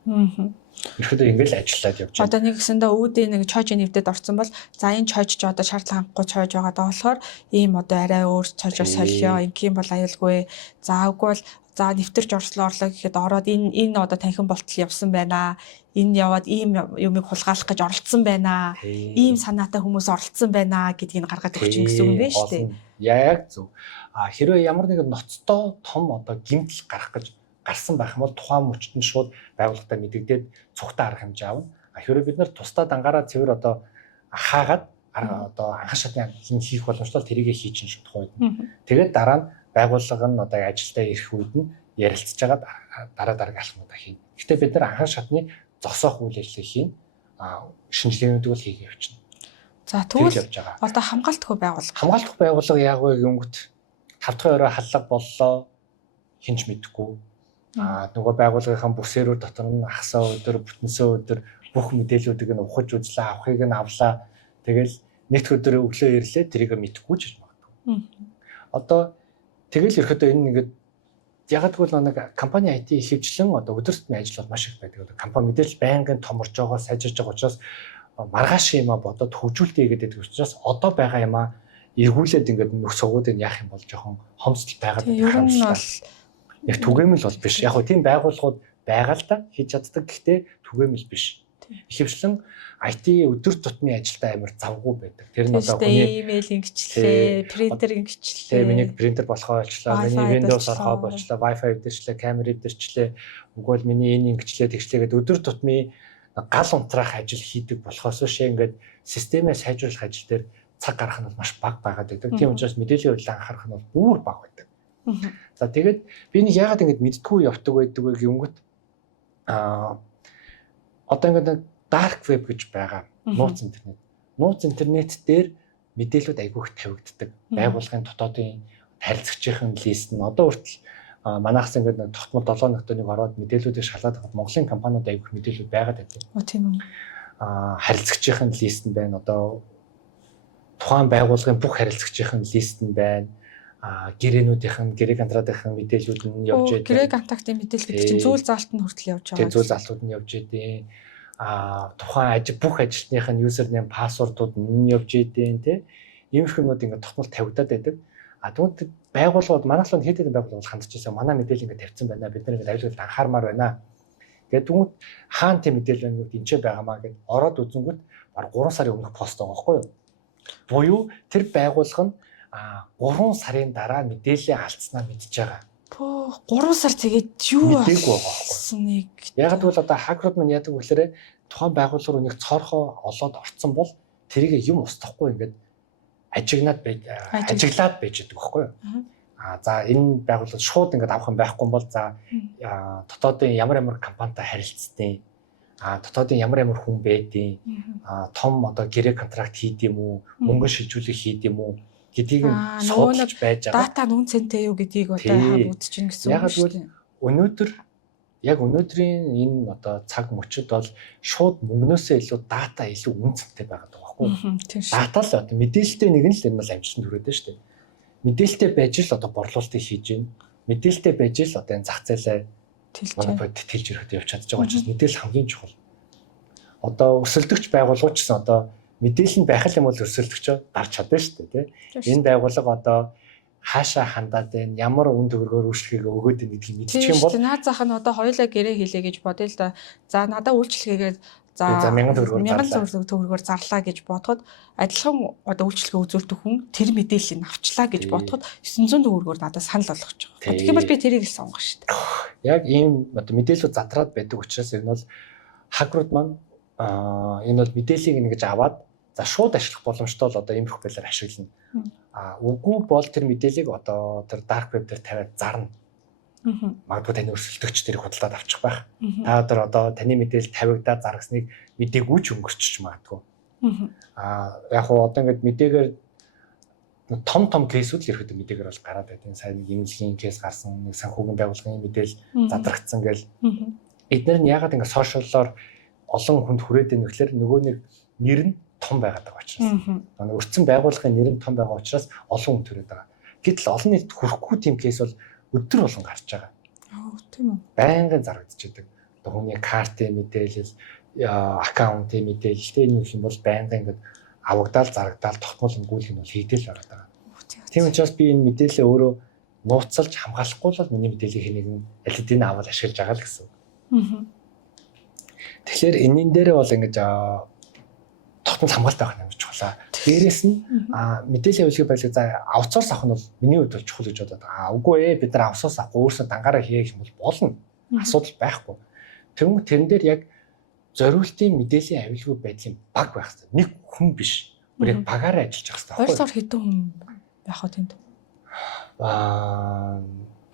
Ерөөдөө ингээл ажиллаад явж байна. Одоо нэгсэндээ үүдийн нэг чойж нэвдэд орсон бол за энэ чойж ч одоо шаардлага хангахгүй чойж байгаадаа болохоор ийм одоо арай өөр чойжоор солио ингийн бол аюулгүй. За үгүй бол за нэвтэрч орслоо гэхэд ороод энэ одоо танхим болтол явсан байна. Энэ яваад ийм юмыг хулгайлах гэж оролцсон байна. Ийм санаатай хүмүүс оролцсон байна гэдгийг гаргаад өгч гэсэн үг юм байна шүү дээ. Яг зөв. Хэрвээ ямар нэгэн ноцтой том одоо гэмтэл гарах гэж гарсан байх юм бол тухайн мөчтөнд шууд байгууллагатай мэдэгдээд цугтаа арга хэмжээ авна. Хэрвээ бид нар тусдаа дангаараа цэвэр одоо хаагаад одоо анхан шатны хин хийх боломжтой тэрийг хийчин шүү тухайд. Тэгээд дараа нь байгууллага нь одоо ажилдаа ирэх үед нь ярилцж агаад дараа алхмуудаа хийнэ. Гэхдээ бид нар анхан шатны зогсоох үйл ажиллагааг хийн шинжилгээнүүдийг бол хийгээ явчихна. За тэгвэл одоо хамгаалтгүй байгууллага. Хамгаалтгүй байгууллага яг вэ гингүүт 5 дахь орой халлага боллоо хинч мэдэхгүй. Нөгөө байгууллагынхаа бүх сервер дотор нь хасаа өдөр, бүтэнсээ өдөр бүх мэдээллүүдийг нь ухаж үзлээ, авахыг нь авлаа. Тэгэл нэг өдөр өглөө ирлээ тэрийг мэдэхгүй ч гэж магадгүй. Одоо тэгэл ерөөдөө энэ ингээд яг тэгвэл нэг компани IT ихэвчлэн одоо өдөр тутмын ажил бол маш их байдаг. Компани мэдээлэл байнгын томорж байгаа, сайжирж байгаа учраас маргааш юмаа бодоод хөгжүүлэлт хийгээд байдаг учраас одоо байгаа юмаа эргүүлээд ингээд нөх сувгуудыг яах юм бол жоохон хомсдол байгаад байгаа юм шиг байна. Яг түгээмэл бол биш. Яг тийм байгууллагууд байгаа л да хийж чаддаг. Гэхдээ түгээмэл биш. Ихэвчлэн IT өдөр тутмын ажилдаа амар завгүй байдаг. Тэр нь одоо хүний имэйл ингэчлээ, принтер ингэчлээ. Миний принтер болохоо болчлаа, миний Windows орохоо болчлаа, Wi-Fi дэвшлээ, камер дэвшлээ. Үгүй бол миний энэ ингэчлээ, тэгчлээ гэдэг өдөр тутмын гал унтраах ажил хийдэг болохоос биш ингээд системээ сайжруулах ажил дээр цаг гаргах нь маш бага байгаад байдаг. Тийм учраас мэдээллийн хувьд анхаарах нь бол бүр бага байдаг. За тэгээд би нэг яагаад ингэж мэдтгүү явдаг байдаг вэ гингүүт одоо ингээд dark web гэж байгаа нууц интернет. Нууц интернет дээр мэдээлэлүүд айгүйх тавигддаг. Байгууллагын дотоодын харилцагчийн лист нь одоо хүртэл манайхс ингээд нэг тогтмол 7 ногтоныг ороод мэдээллүүдийг шалгаад авах Монголын компаниуд айгүйх мэдээлэлүүд байгаад байдаг. Тийм үү. Харилцагчийн лист нь байна. Одоо тухайн байгууллагын бүх харилцагчийн лист нь байна. Гэрээ контрактын мэдээллүүд нь явж байдаг. Гэрээ контрактын мэдээлэл гэдэг чинь зүйл заалт нь хүртэл явж байгаа. Тийм зүйл заалтууд нь явж идэв. Тухайн бүх ажилтных нь юзернейм пассвордууд нь явж идэв те. Иймэрхүү юмуд ингээд тогтмол тавигдаад байдаг. Тэгвэл байгууллагууд манайх л хэд хэдэн байгууллагууд хандж ирсэн. Манай мэдээлэл ингээд тавьсан байна. Бид нар ингээд аюулгүй анхаармаар байна Тэгээд түнүүд хаана тийм мэдээлэл байна гэдээ энэ байгаамаа гэд ороод үзэнгүүт баг 3 сарын өмнөх пост байгаа байхгүй юу? Буюу тэр байгууллага нь 3 сарын дараа мэдээлэл алдснаа мэдж байгаа. 3 сар тэгээд юу мэдээгүй байгаа байхгүй. Яг тэгвэл одоо хакерууд маань яадаг вэ гэхээр тухайн байгууллага руу нэг цоорхоо олоод орцсон бол тэрийг юм устгахгүй ингээд ажиглаад байж байгаа байхгүй юу? За энэ байгууллага шууд ингээд авах юм байхгүй бол за дотоодын ямар компанитай харилцдаг, дотоодын ямар хүн байдیں۔ Том одоо гэрээ контракт хийд юм уу, мөнгө шилжүүлэх хийд юм уу гэдгийг судалж байж байгаа. Дата нүн цэнтэй юу гэдгийг одоо үзэж гин гэсэн үг шүү дээ. Өнөөдрийн энэ одоо цаг мөчид бол шууд мөнгнөөсөө илүү дата илүү үнцэнтэй байгаа байхгүй юу? Дата л одоо мэдээлэлтэй нэг нь л энэ бол амжилтанд хүрээд байна шүү дээ. Мэдээлэлтэй байж л одоо борлуулалтыг хийж байна. Мэдээлэлтэй байж л одоо энэ зах зээлээ тэлж ирэхэд явж чадж байгаа учраас мэдээлэл хамгийн чухал. Одоо өсөлтөгч байгууллагууд ч гэсэн одоо мэдээлэл нь байх юм бол өсөлтөгчөө гарч чадна шүү дээ, тийм. Энэ байгууллага одоо хаашаа хандаад байна, ямар үн төгрөгөөр үйлчлэгээ өгөөд байна гэдгийг мэдчих юм бол наад зах нь одоо хоёулаа гэрээ хийлээ гэж бодъё л да. За надад үйлчлэгээгээ за 1000 төгрөгөөр зарлаа гэж бодоход адилхан одоо үйлчлэгээ үзүүлдэг хүн тэр мэдээллийг авчлаа гэж бодоход 900 төгрөгөөр надад санал болгож байгаа. Тэгэхээр бол би тэрийг л сонгох шүү дээ. Яг ийм одоо мэдээлэлүүд задраад байдаг учраас энэ бол хакерууд маань энэ бол мэдээллийг ингэж аваад за шууд ашиглах боломжтой бол одоо иймэрхүү байдлаар ашиглана. Үгүй бол тэр мэдээллийг одоо тэр dark web дээр тавиад зарна. Магадгүй таны өрсөлдөгч тэрийг худалдаад авчих байх. Та өдөр одоо таны мэдээлэл тавигдаад заргасныг мэдээгүй ч өнгөрчих магадгүй. Яг хоо одоо ингээд мэдээгээр том кейсүүд л ерөөдөө мэдээгээр бол гараад байдаг. Сайн нэг имлэгийн кейс гарсан, нэг санхүүгийн байгууллагын мэдээлэл задрагдсан гэл. Эдгээр нь ягаад ингээд сошиаллоор олон хүнд хүрээд байна вэ гэхээр нөгөө нэг нэр нь том байгаад байгаа учраас. Өрцөн байгууллагын нэр нь том байгаа учраас олон хүн төрөд байгаа. Гэтэл олон нийтэд хүрэхгүй тийм кейс бол өдөр болгон гарч байгаа. Тийм үү. Байнгын зарагдчихдаг. Одоо хүний картын мэдээлэл, аккаунтын мэдээлэл тийм юм бол байнгын ингээд авагдаал зарагдаал тогтмол өнгүүлэх нь бол хийдэл ороод байгаа. Тийм учраас би энэ мэдээлэлээ өөрөө нууцлж хамгаалахгүй бол миний мэдээллийг хэнийг аль хэдийн аваад ашиглаж байгаа л гэсэн. Тэгэхээр энэний дээрээ бол ингэж тогтмол хамгаалалт байх юм чухлаа. Дээрээс нь мэдээллийн авилгын байлиг за аутсорс авах нь бол миний хувьд бол чухал гэж бодоод байгаа. Үгүй бид нар аутсорс авахгүй өөрсдөө дангаараа хийх юм бол болно. Асуудал байхгүй. Тэрэн дээр яг зориултын мэдээллийн авилгын байдлын баг байх хэрэгтэй. Нэг хүн биш. Бүр яг багаараа ажиллаж явах хэрэгтэй. Хоёрсоор хэдэн хүн байх вэ тэнд?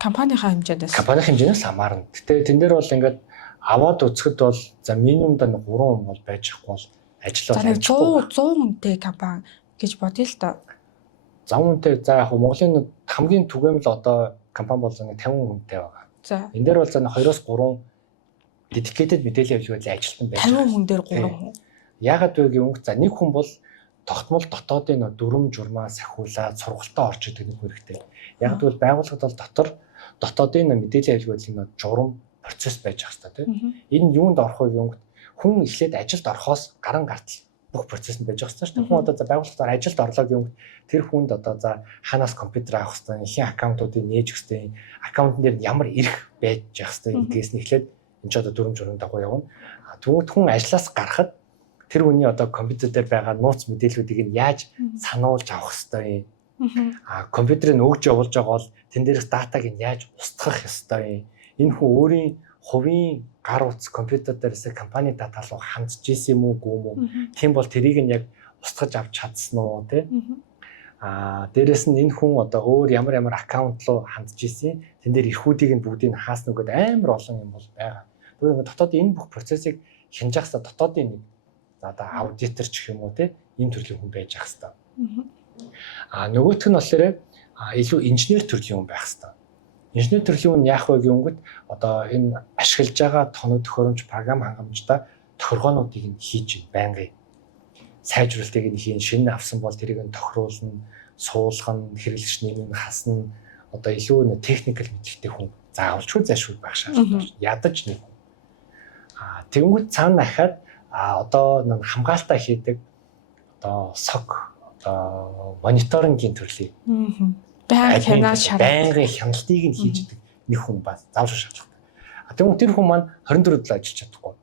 Компанийнхаа хэмжээс хамаарна. Гэтэ тэн дээр бол ингээд аваад үзэхэд бол за минимумдаа 3 хүн бол байж ахгүй бол ажиллаад 100 хүнтэй компани гэж бодъё л доо. 100 хүнтэй за яг Монголын хамгийн түгээмэл одоо компани бол 50 хүнтэй байгаа. За. Энэ дээр бол за 2-3 dedicated мэдээллийн авилгын ажилтан байж байгаа. 50 хүн дээр 3 хүн. Яагаад вэ гэвэл за нэг хүн бол тогтмол дотоодын дүрм журмаа сахиулаад сургалтаа орж идэг нэг хэрэгтэй. Яг тэгвэл байгууллагад бол дотоодын мэдээллийн авилгын журам процесс байж байгаа хэрэгтэй тийм. Энэ юунд орох вэ гэвэл хүн эхлээд ажилд орохоос гарan гартал бүх процесс нь байж байгаа шүү дээ. Хүн одоо за байгууллагаар ажилд орлоо гэвэл тэр хүнд одоо за ханаас компьютер авах хэрэгтэй, ихэнх аккаунтуудыг нээж өгөх хэрэгтэй, аккаунтн дээр ямар ирэх байж явах хэрэгтэй гэдгээс нь эхлээд энэ ч одоо дүрм журмын дагуу явна. Тэгвэл хүн ажлаас гарахад тэр хүний одоо компьютер дээр байгаа нууц мэдээллүүдийг нь яаж сануулж авах хэрэгтэй юм. Компьютерыг өгж явуулж байгаа бол тэн дээрээс датаг нь яаж устгах ёстой юм. Энэ хүн өөрийн хувийн гар утас компьютер дээрээс компани дата руу хандж ийсэн юм уу гүм үү. Тийм бол тэрийг нь яг устгаж авч чадсан уу тий. Дээрээс нь энэ хүн одоо өөр ямар аккаунт руу хандж ийсэн. Тэн дээр эрхүүдийг нь бүгдийг хаасна гэдэг амар олон юм бол байгаа. Тэгвэл дотоод энэ бүх процессыг хянжих хэвээр дотоодын нэг одоо аудитор ч гэх юм уу тий. Ийм төрлийн хүн байж ах хэвээр. Нөгөөх нь болохоор илүү инженер төрлийн хүн байх хэвээр. Инженер төрлийн хүн яах вэ гэвэл одоо энэ ашиглаж байгаа тоног төхөөрөмж програм хангамжтай тохиргоонуудыг нь хийж байнгын сайжруулалтыг нь хийн, шинэ авсан бол тэрийг нь тохируулна, суулгана, хэрэглэгч нэмийг хасна. Одоо илүү техникэл мэдлэгтэй хүн заавалчгүй зайлшгүй байх шаардлагатай. Ядаж нэг хүн. Тэнгүүд цаана дахиад одоо нэг хамгаалтаа хийдэг одоо сог одоо мониторингийн төрлийн байнгын хяналтыг нь хийж идэг нэг хүн ба заавал шаардлагатай. Тэгвэл тэр хүн маань 24 л ажиллаж чадахгүй.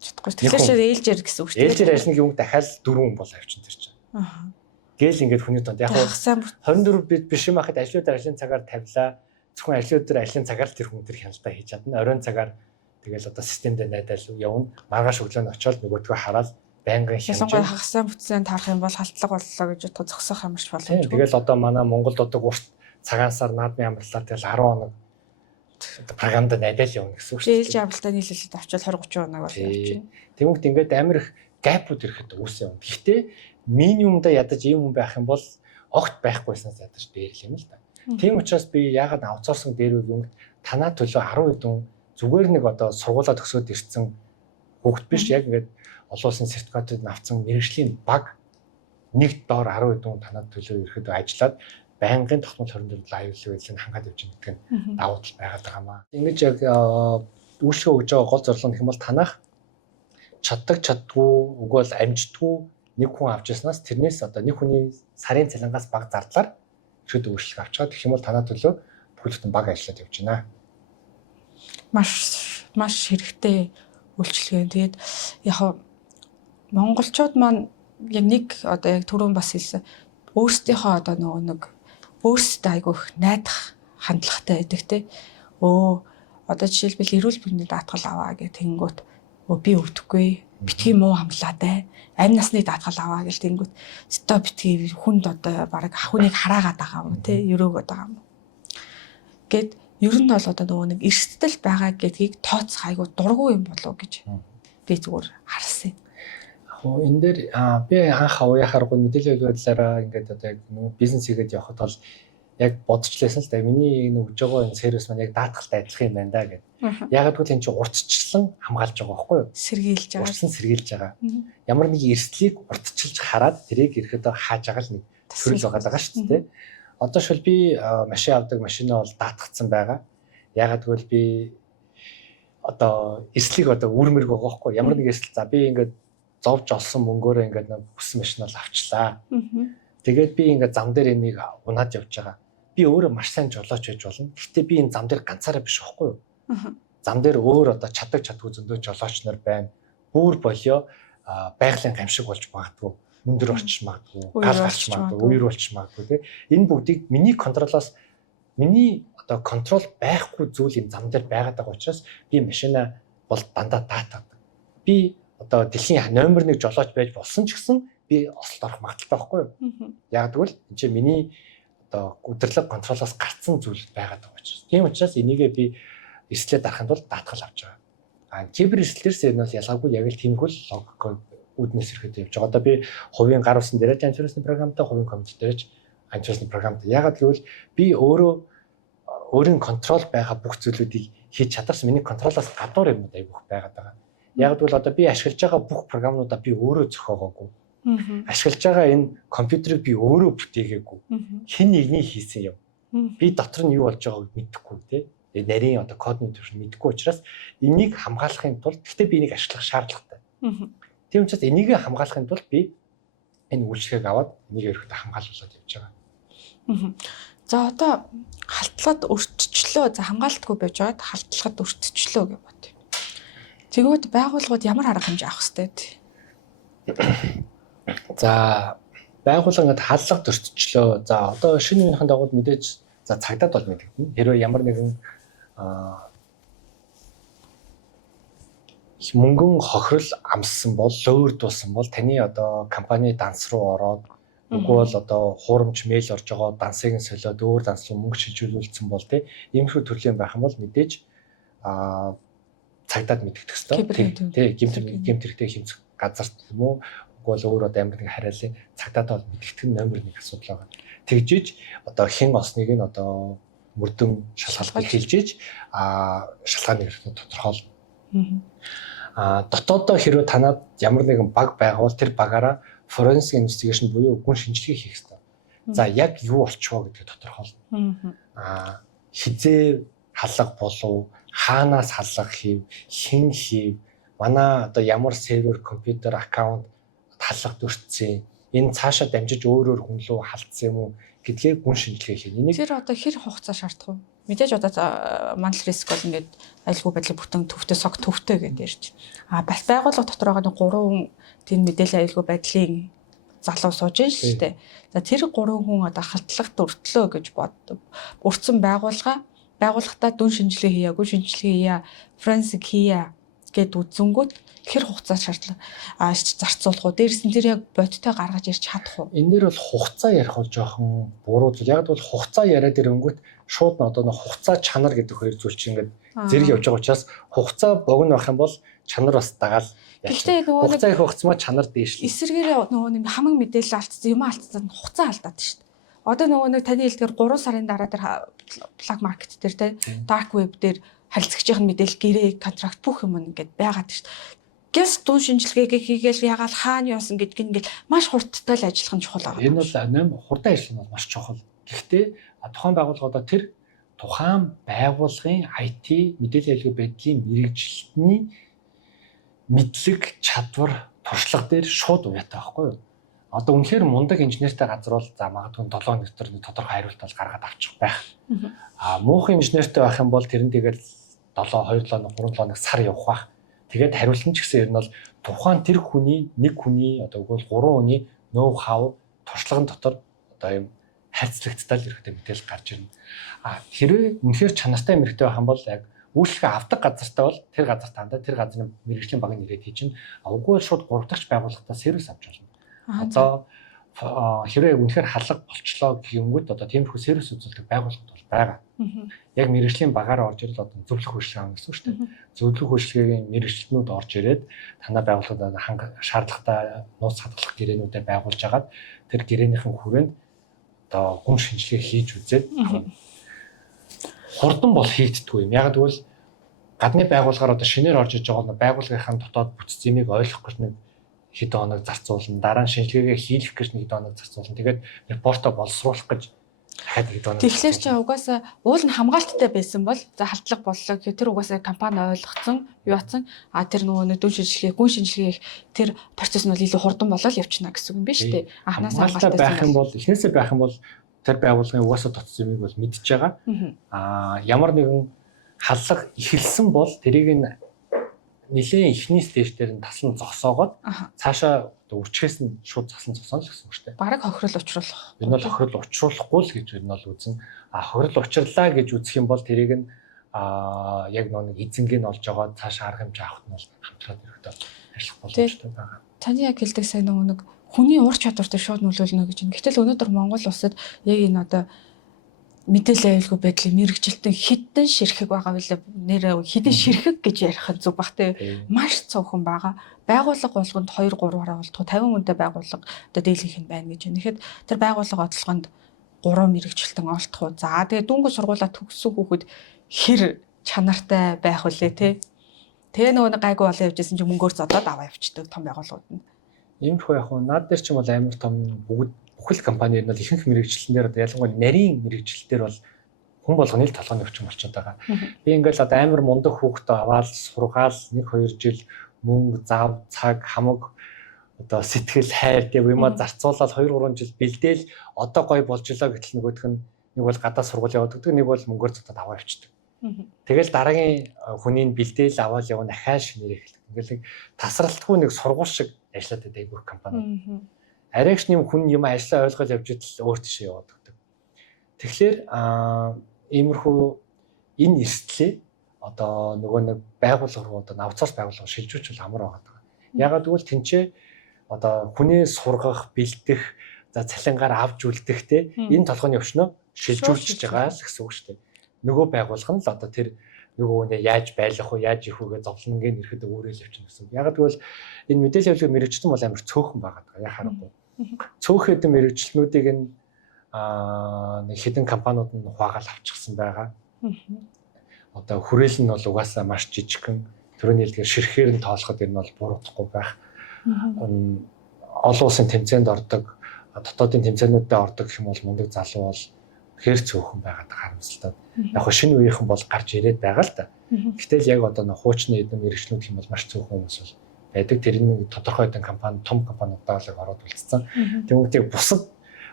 Тэгэхээр ээлжээр гэсэн үг шүү дээ. Ээлжээр ажиллана гэвэл дахиад 4 хүн бол авчин тэр чинь. Гээл ингээд хүний донд яг 24 биш юм ахад ажлын өдөр ажлын цагаар тавилаа. Зөвхөн ажлын өдөр ажлын цагаар л тэр хүн тэр хяналтаа хийж чадна. Оройн цагаар тэгэл одоо системдээ найдаал явна. Маргааш өглөө нь очиод нөгөөдгөө хараад байнгын хянаж. Ялангуяа хагасаа бүтцэн таарах юм бол халдлага боллоо гэж бодох зогсох ямарч боломжгүй. Тэгэл одоо манай Монголд одоо урт цагаансаар наадмын амралаар тэгэл 10 хоног програмд найдаал явна гэсэн үг шүү дээ. Ээлж авалтаа нийлүүлээд авчвал 20-30 хоног бол явчихна. Тэгмэгт ингээд амар их гапууд ирэхэд үүсээ юм. Гэхдээ минимумдаа ядаж ийм хүн байх юм бол огт байхгүйснаас ядаж дээр л юм л да. Тийм учраас би яагаад аутсорсинг дээр үг юм танаа төлөө 10 хэдэн зүгээр нэг одоо сургуулаа төгсөөд ирсэн хүүхэд биш яг ингээд олон улсын сертификатыг авсан мэргэжлийн баг нэг доор 10 хэдэн танаа төлөө ирэхэд ажиллаад байнгын тогтмол 24 аюулгүй байдлыг хангаад явж байгаа гэдэг нь давуу тал байгаад байгаа маа. Ингэж яг үйлчлэг өгж байгаа гол зорилго нь хэм бол танах чаддаг чаддгүй өгөөл амждгүй нэг хүн авч яснаас тэрнээс одоо нэг хүний сарын цалингаас бага зардлаар ихэд үйлчлэг авч байгаа. Тэгэх юм бол танаа төлөө бүхэл бүтэн баг ажиллаад явж байна. Маш хэрэгтэй үйлчлэг. Тэгээд яг монголчууд маань яг нэг одоо яг түрүүн бас хэлсэн өөрсдийнхөө одоо нөгөө нэг өөрсдөө айгүй их найдах хандлагатай байдаг те. Одоо жишээлбэл эрүүл мэндийн даатгал аваа гэх тэнгүүт би өвдөхгүй битгий муу хамлаатай амь насны даатгал аваа гэл тэнгүүт стоп битгий хүнд одоо баг ахуныг хараагаад байгаа юм те өрөөгöd байгаа юм. Гэт ер нь бол одоо нөгөө нэг эрсдэл байгаа гэдгийг тооцох айгүй дургүй юм болов гэж би зүгээр харсан. Энэ дээр би анх авьяахааргүй мэдээлэл байдлаараа ингээд одоо яг нэг бизнес хийгээд явхад бол яг бодчихлээсэн л да. Миний өгж байгаа энэ сервис маань яг даатгалтай адилхан юм байна да гэд. Ягаад гэвэл энэ чинь урдчлан хамгаалж байгаа байхгүй юу? Сэргийлж байгаа. Урдсан сэргийлж байгаа. Ямар нэг эрсдлийг урдчилж хараад тэрийг ирэхэд хааж байгаа л нэг төрөл байгаа шүү дээ. Одоо шил би машин авдаг машинаа бол даатгацсан байгаа. Ягаад гэвэл би одоо эрслийг одоо үрмэрг байгаа байхгүй юу? Ямар нэг эрсдэл за би ингээд зовж олсон мөнгөөрөө ингээд хүссэн машин бол авчлаа. Тэгээд би ингээд зам дээр энийг унаад явж байгаа. Би өөрөө маш сайн жолооч байж болно. Гэхдээ би энэ зам дээр ганцаараа биш байхгүй юу? Зам дээр өөр одоо чаддаг чадгүй зөндөө жолооч нар байна. Бүр болио байгалийн гамшиг болж магадгүй, өндөр орчих магадгүй, гал гарч магадгүй, үер болчих магадгүй тий. Энэ бүгдийг миний контролоос миний одоо контрол байхгүй зүйл энэ зам дээр байгаад байгаа учраас би машина бол дандаа даатгадаг. Би одоо дэлхийн номер 1 жолооч байж болсон ч гэсэн би ослолт орох магадaltaй байхгүй юу? Яг тэгвэл энэ чинь миний одоо удирдлага контролоос гарцсан зүйл байгаад байгаа учраас. Тийм учраас энийгээ би эрслээ дарахын тулд даатгал авч байгаа. Кибер эрслэлээс энэ бол ялгаагүй яг л тиймхүү логик үүднээс ирэхэд явж байгаа. Одоо би хувийн гар усан дээр антивирусны програмтай, хувийн компьютер дээрч антивирусны програмтай. Ягаад гэвэл би өөрийн контрол байгаа бүх зүйлүүдийг хийж чадарсан миний контролоос гадуур юмуд айгүйх байгаад байгаа. Яг гэвэл одоо би ашиглаж байгаа бүх програмнуудаа би өөрөө зохиогоогүй. Ашиглаж байгаа энэ компьютерыг би өөрөө бүтээгээгүй. Хэн нэгний хийсэн юм. Би дотор нь юу болж байгааг мэдэхгүй тий. Нарийн одоо кодны төвшин мэдэхгүй учраас энийг хамгаалахын тулд гэхдээ би энийг ашиглах шаардлагатай. Тийм учраас энийг хамгаалахын тулд би энэ үйлчлэгийг аваад энийг ерөөхдөө хамгаалуулад явж байгаа. За одоо халтлагад өртчлөө. За хамгаалтгүй байж байгаад халтлагад өртчлөө гэж бод. Тэгвэл байгууллагууд ямар арга хэмжээ авах хэвтэй? За байгууллага ингээд халдлага төртчлөө. За одоо шинэ үеийнхэн дагуу мэдээж за цагдаад бол мэдэгдэнэ. Хэрвээ ямар нэгэн мөнгөн хохирол амссан бол лөөрдүүлсэн бол таны одоо компани данс руу ороод үгүй бол одоо хуурамч мэйл орж байгаа дансыг нь солиод өөр данс руу мөнгө шилжүүлсэн бол тийм иймэрхүү төрлийн байх юм бол мэдээж цагдаад мэдэгдэх хэрэгтэй. Тийм гэмт хэрэгтэй хэмжих газарт юм уу? Үгүй бол өөр одоо амар нэг хараалын цагдаад бол мэдэгдэх нь номер 1 асуудал байгаа. Тэгжиж одоо хэн осныг нь одоо мөрдөн шалгалт хэлжиж шалгааны хэрэгтээ тодорхойл. Дотоодоо хэрвээ танад ямар нэгэн баг байгаа бол тэр багаараа forensic investigation буюу гүн шинжилгээ хийх хэрэгтэй. За яг юу болчихвоо гэдгийг тодорхойлно. Хизээ халлага болов, хаанаас халлага хийв, хэн хийв, манай одоо ямар сервер, компьютер, аккаунт халлага төрчихсөн, энэ цаашаа дамжиж өөрөөр хүн рүү халтсан юм уу гэдгийг гүн шинжилгээ хийнэ. Тэр одоо хэр хугацаа шаардах вэ? Мэдээж одоо мандал риск бол ингээд аюулгүй байдлын бүтэн төвтэй сог төвтэй гэдэг ярьж. Бас байгууллага дотор байгаа 3 тийм мэдээлэл аюулгүй байдлын залуу сууж байна шүү дээ. За тэр 3 хүн одоо халтлагт өртлөө гэж өртсөн байгууллагатаа дүн шинжилгээ хийгээгүй, шинжилгээ хийя, форенсик хийя гэд үзэнгүүт хэр хугацаа зарцуулах уу? Дээрс нь тэр яг бодиттой гаргаж ирч чадах уу? Энэ дээр бол хугацаа ярих бол жоохон буруу зүйл. Яг бол хугацаа яриад ирэнгүүт шууд одоо нэг хугацаа чанар гэдэг хоёр зүйл чинь ингээд зэрэг явж байгаа учраас хугацаа богино байх юм бол чанар бас дагаал. Гэхдээ хугацаа их хугацмаа чанар дээшлээ. Эсвэргээрээ нөгөө нэг хамаг мэдээлэл алдсан юм алдсан хугацаа алдаад шүү дээ. Одоо нөгөө нэг таны хэлдгээр 3 сарын дараа тэр black market дээр те dark web дээр харилцагчийн мэдээлэл гэрээ контракт бүх юм ингээд байгаад шүү дээ. Гэс дүн шинжилгээгээ хийгээл ягаал хаана явсан гэдг ингээд маш хурдтай л ажиллах нь чухал байгаа. Энэ бол хурдан ажиллах нь бол маш чухал. Гэхдээ тухайн байгууллагуудаа тэр тухайн байгууллагын IT мэдээлэл аюулгүй байдлын мэрэгжилтний мэдлэг чадвар туршлага дээр шууд уяатай байхгүй юу? Одоо үнэхээр мундаг инженертэй газар бол за магадгүй 7 хоног дотор тодорхой хариулт бол гаргаад авчих байх. Муухай инженертэй байх юм бол тэрэн тэгэл 2 7 хоног 3 хоног сар явах байх. Тэгээд хариулт нь ч гэсэн ер нь бол тухайн тэр хүний нэг хүний одоо үгүй 3 хүний ноу хав туршлагын дотор одоо юм харьцлагцтай л хэрэгтэй мэдээлэл гарч ирнэ. Хэрвээ үнэхээр чанартай мэрэгтэй байх юм бол яг үйлчлэгээ авдаг газартай бол тэр газар тандаа тэр газрын мэрэгжлийн багийн нэрээ хийж чинь үгүй шууд 3 дахь байгууллагатаа сервис авч болно. Одоо хэрвээ үнэхээр халга болчлоо гэнгүүт одоо тиймэрхүү сервис үзүүлдэг байгууллагууд бол байгаа. Яг мэрэгжлийн багаар орж ирэл одоо зөвлөх үйлчлэгээ гэсэн үг шүү дээ. Зөвлөх үйлчлэгийн мэрэгчлэнүүд орж ирээд танай байгууллагад шаардлагатай нууц хадгалах гэрээнүүдэд байгуулж агаад тэр гэрээнийхэн хүрээнд одоо гүн шинжилгээ хийж үзээд хурдан бол хийгддэггүй юм. Яг тэгвэл гадны байгууллагаар одоо шинээр орж иж байгаа байгууллагынхаа дотоод бүтц зэмийг ойлгох гэж нэг хэд хоног зарцуулна. Дараа нь шинжилгээгээ хийх гэж нэг хэд хоног зарцуулна. Тэгээд репортоо боловсруулах гэж дахиад хэд хоног. Тэгэхээр чи угаасаа уул нь хамгаалттай байсан бол за халдлага боллоо гэхээр тэр угаасаа компани ойлгоцсон, юу атсан. Тэр нөгөө дүн шинжилгээ, гүн шинжилгээ тэр процесс нь бол илүү хурдан болоод явчихна гэсэн үг юм биш үү? Анханаас хамгаалтай байх юм бол эхнээсээ байх юм бол тэр байгууллагын угаасаа дотор зэмийг бол мэдж байгаа. Ямар нэгэн халлага эхэлсэн бол тэрийг нь нэлийн ихний стейж дээр нь таслан зогсоогоод цаашаа үрчгээс нь шууд таслан зогсоно л гэсэн үг шүү дээ. Бараг хохирол учруулах. Энэ бол хохирол учруулахгүй л гэж энэ бол үзнэ. Хохирол учрлаа гэж үзэх юм бол тэрийг нь яг нэг эзэнгийн олж байгаа цаашаа арга хэмжээ авахт нь бол хамтраад ирэхдээ ажиллах боломжтой байгаа. Таны яг хэлдэг сайн нэг хүний ур чадвартай шууд нөлөөлнө гэж. Гэтэл өнөөдөр Монгол улсад яг энэ одоо мэдээлэл аюулгүй байдлын мэрэгжилтэн хідэн ширхэг байгаа билээ. Нэр хідэн ширхэг гэж ярих нь зүг бах те. Маш цөөхөн байгаа. Байгууллага болгонд 2 3-аараа болтгоо 50 хүнтэй байгууллага одоо дийлэнх нь байна гэж. Тэгэхэд тэр байгууллага бодлогонд 3 мэрэгжилтэн олдох уу. За тэгээ дөнгөж сургуулаа төгссөн хүүхэд хэр чанартай байх вүлээ те. Тэгээ нөгөө гайгүй болоо явжсэн чинь мөнгөөр зодоод аваа явчихдаг том байгууллагууд нь. Иймэрхүү яг нь наад дээр ч юм бол амар том бүхэл компаниуд нь ихэнх мэрэгчлэлээр одоо ялангуяа нарийн мэрэгчлэлээр бол хүн болгоны л толгойн өвчин болчиход байгаа. Би ингээл одоо амар мундаг хүүхдээ аваад сургаал 1-2 жил мөнгө, зав, цаг, хамаг одоо сэтгэл хайр гэв юмаа зарцуулаад 2-3 жил бэлдээл одоо гоё болж илаа гэтэл нөгөөх нь нэг бол гадаа сургууль яваад гэдэг, нэг бол мөнгөөр зодод аваа явчихдаг. Тэгэл дараагийн хүний бэлдээл аваад явна ахаа шинээр эхэлдэг. Ингээл тасралтгүй нэг сургууль шиг ажиллаад байдаг бүх компаниуд. Арайч нэм хүн юм ажиллаа ойлгоод явж идэл өөр тийшээ яваад өгдөг. Тэгэхээр иймэрхүү энэ эрсдлээ одоо нөгөө нэг байгууллага руу одоо навцаас байгууллага шилжүүлж амар байгаа. Ягаад гэвэл тэнцээ одоо хүнээ сургах, бэлдэх, за цалингаар авч үлдэх те энэ толгойн өвчнөө шилжүүлж байгаа л гэсэн үг шүү дээ. Нөгөө байгууллага нь л одоо тэр нөгөө хүнээ яаж байлгах уу, яаж их үгээ зовлонгийн ирэхэд өөрөөл явчихна гэсэн. Ягаад гэвэл энэ мэдээлэл аюулгүй мэрэгчлэн бол амар цөөхөн байгаа даа. Яхаарахгүй. Цөөхөн мэрэгчлэнүүдийг нь нэг хэдэн компаниуд нь хуваагаал авчихсан байгаа. Одоо хүрээл нь бол угаасаа маш жижигхэн. Төрөний хэлдгээр ширхээр нь тоолоход энэ бол буруудахгүй байх. Олон улсын тэмцээнд ордог, дотоодын тэмцээнүүдэд ордог гэх юм бол мундаг залуу бол хэр цөөхөн байгаад харамсалтай. Яг хөө шинэ үеийнхэн бол гарч ирээд байгаа л да. Гэтэл яг одоо нэг хуучны эдэн мэрэгчлүүд юм бол маш цөөхөн хүмүүс бол байдаг. Тэрний тодорхой эдэн компани, том компаниудаа л ороод үлдсэн. Тэгмээ бусад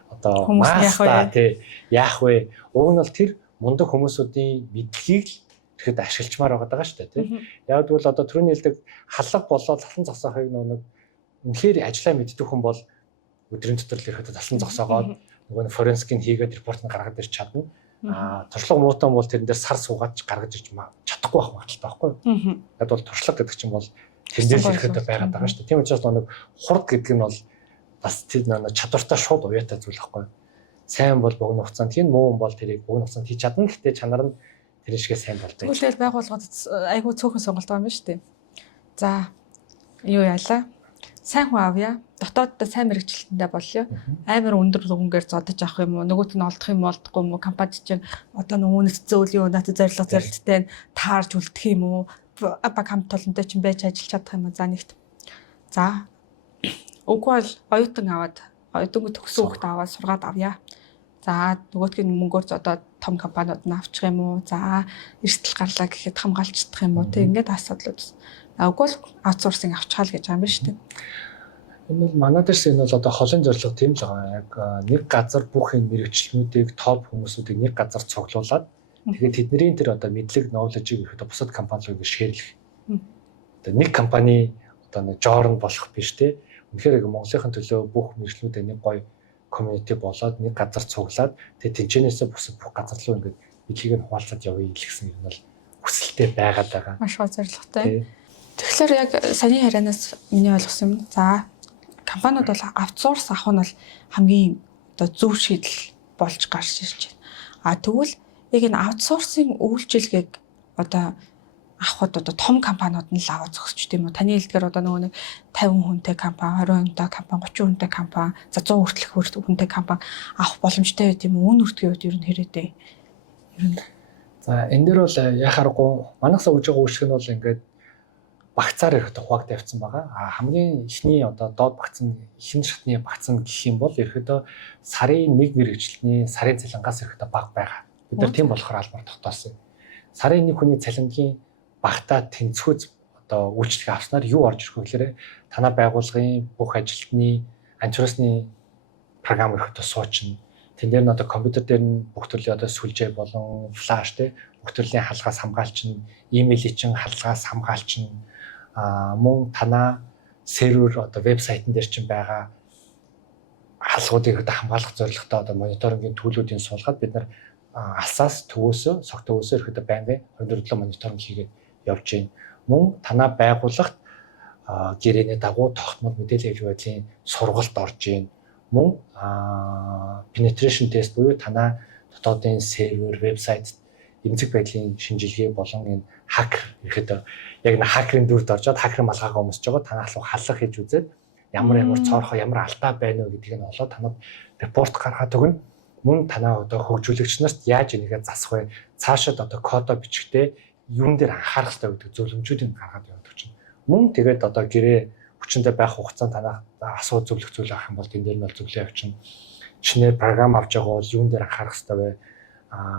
одоо маста тий яах вэ? Уг нь бол тэр мундаг хүмүүсүүдийн мэдлэгийг л ихэд ашиглачмаар байгаа шүү дээ тийм. Яг тэгвэл одоо түрүүний хэлдэг халлага болоод цалан зогсоохыг нэг үнэхээр ажиллаа мэддэг хүн бол өдрийн дотор л ихэд цалан зогсоогоод нөгөө нэг форенсикийг хийгээд репорт нь гаргаад ирч чадна. Туршлага муутай бол тэрэн дээр сар суугаад гаргаж ирж чадахгүй байх магадaltaй байхгүй. Яг бол туршлага гэдэг чинь бол тэрнээс ихэд байгаад байгаа шүү дээ. Тийм учраас нэг хурд гэдэг нь бол бас тэр чадвартай шууд уяатай зүйл байхгүй. Сайн бол богино хугацаанд хийн, муу бол тэрийг богино хугацаанд хийж чадна. Гэхдээ чанар нь тэр шигээ сайн болдог. Тэгвэл байгууллагууд айгүй цөөхөн сонголт байгаа юм шүү дээ. За юу яалаа? Сайн хүн авъя. Дотооддоо сайн мэрэгчлэлтэндээ болъё. Амар өндөр дүнгээр зодож авах юм уу? Нөгөөт нь олдох юм олдохгүй юм уу? Компани чинь одоо нөгөөнөөс зөөл юу надад зорилттой таарж үлдэх юм уу? Баг хамт олонтой чинь байж ажиллаж чадах юм уу? За нэгт. За үгүй бол оюутан аваад оюутан төгсөн хүүхд аваад сургаад авъя. За нөгөөтгийн мөнгөөр зодоод том компаниуд нь авчих юм уу? За эрсдэл гарлаа гэхэд хамгаалцдах юм уу? Тэг ингээд асуудлууд. Үгүй л аутсорсинг авчихаа л гэж байгаа юм шүү дээ. Энэ бол манай дээрс энэ бол одоо холын зорилго тийм л байгаа. Яг нэг газар бүх энэ мэрэгчлэнүүдийг топ хүмүүсүүдийг нэг газар цуглуулад тэгээд тэдний тэр одоо мэдлэг, knowledge-ийг ихэд бусад компаниуд шеэрлэх. Одоо нэг компани одоо нэг жорн болох биш те. Үнэхээр Монголын төлөө бүх мэрэгчлэнүүдээ нэг гоё community болоод нэг газар цуглаад тэгээд тэнцэнээсээ бусад бүх газар руу ингээд мэдлэгийг нь хуваалцаад явъя гэсэн юм бол хүсэлтэй байгаад байгаа. Маш гоо зорилготой. Тэгэхээр яг саяны ярианаас миний ойлгосон юм. За компаниуд бол аутсорс авах нь бол хамгийн одоо зөв шийдэл болж гарч ирж байна. Тэгвэл яг энэ аутсорсing үйлчилгээг одоо авахд одоо том компаниуд нь л аваад зогсч тийм үү? Таны хэлдгээр одоо нөгөө нэг 50 хүнтэй компани, 20 хүнтэй компани, 30 хүнтэй компани, за 100 хүртэлх хүнтэй компани авах боломжтой байт юм уу? Үн үртгийн үед ер нь хэрэг дээ. За энэ дээр бол яхааргүй манайхсаа үж байгаа үйлчлэг нь бол ингээд багцаар ирэхэд хувааг тавьсан байгаа. Хамгийн ихний одоо доод багцсан, ихэнх шатны багцсан гэх юм бол ирэхэд сарын 1 мэрэгчлэлний сарын цалингаас ирэхэд бага байгаа. Бид нар тийм болохоор албаар тогтоосон. Сарын 1 хүний цалингийн багтаа тэнцвүүц одоо үйлчлэг авснаар юу орж ирэх вэ гэхээр танай байгууллагын бүх ажилтны антирусны програм ирэхэд суучна. Тэн дээр нь одоо компьютер дээр нь бүх төрлийн одоо сүлжээ болон флаш те бүх төрлийн халгаас хамгаалчихна, имэйлийн чинь халгаас хамгаалчихна. Мөн танаа сервер одоо вебсайтн дээр чинь байгаа халгуудыг одоо хамгаалах зорилготой одоо мониторингийн төлөвүүдийн суулгаад бид нар алсаас төвөөсөө сог төвөөсөө ирэхэд байнгын 24/7 мониторинг хийгээд явж байна. Мөн танаа байгууллагт гэрээний дагуу тогтмол мэдээлэл хэвлэх байдлын сургалт орж байна. Мөн penetration test буюу танаа дотоодын сервер, вебсайт эмзэг байдлын шинжилгээ болон энэ хакер ихэд яг н хакерын дүрд оржоод хакерын малгайгаа өмсөж байгаа танаас руу халлах хийж үзээд ямар цоорхоо ямар алдаа байна вэ гэдгийг нь олоод танад репорт гаргаад өгнө. Мөн танаа одоо хөгжүүлэгч нарт яаж энийгээ засах вэ? Цаашид одоо кодо бичихтэй юун дээр анхаарах хэрэгтэй гэдэг зөвлөмжүүдийг гаргаад явуулдаг чинь. Мөн тэгээд одоо гэрээ хүчиндээ байх хугацаанд танаа асуу зөвлөх зүйл авах юм бол тэн дээр нь бол зөвлөө явуулчихна. Шинээр програм авч байгаа бол юун дээр анхаарах хэрэгтэй вэ?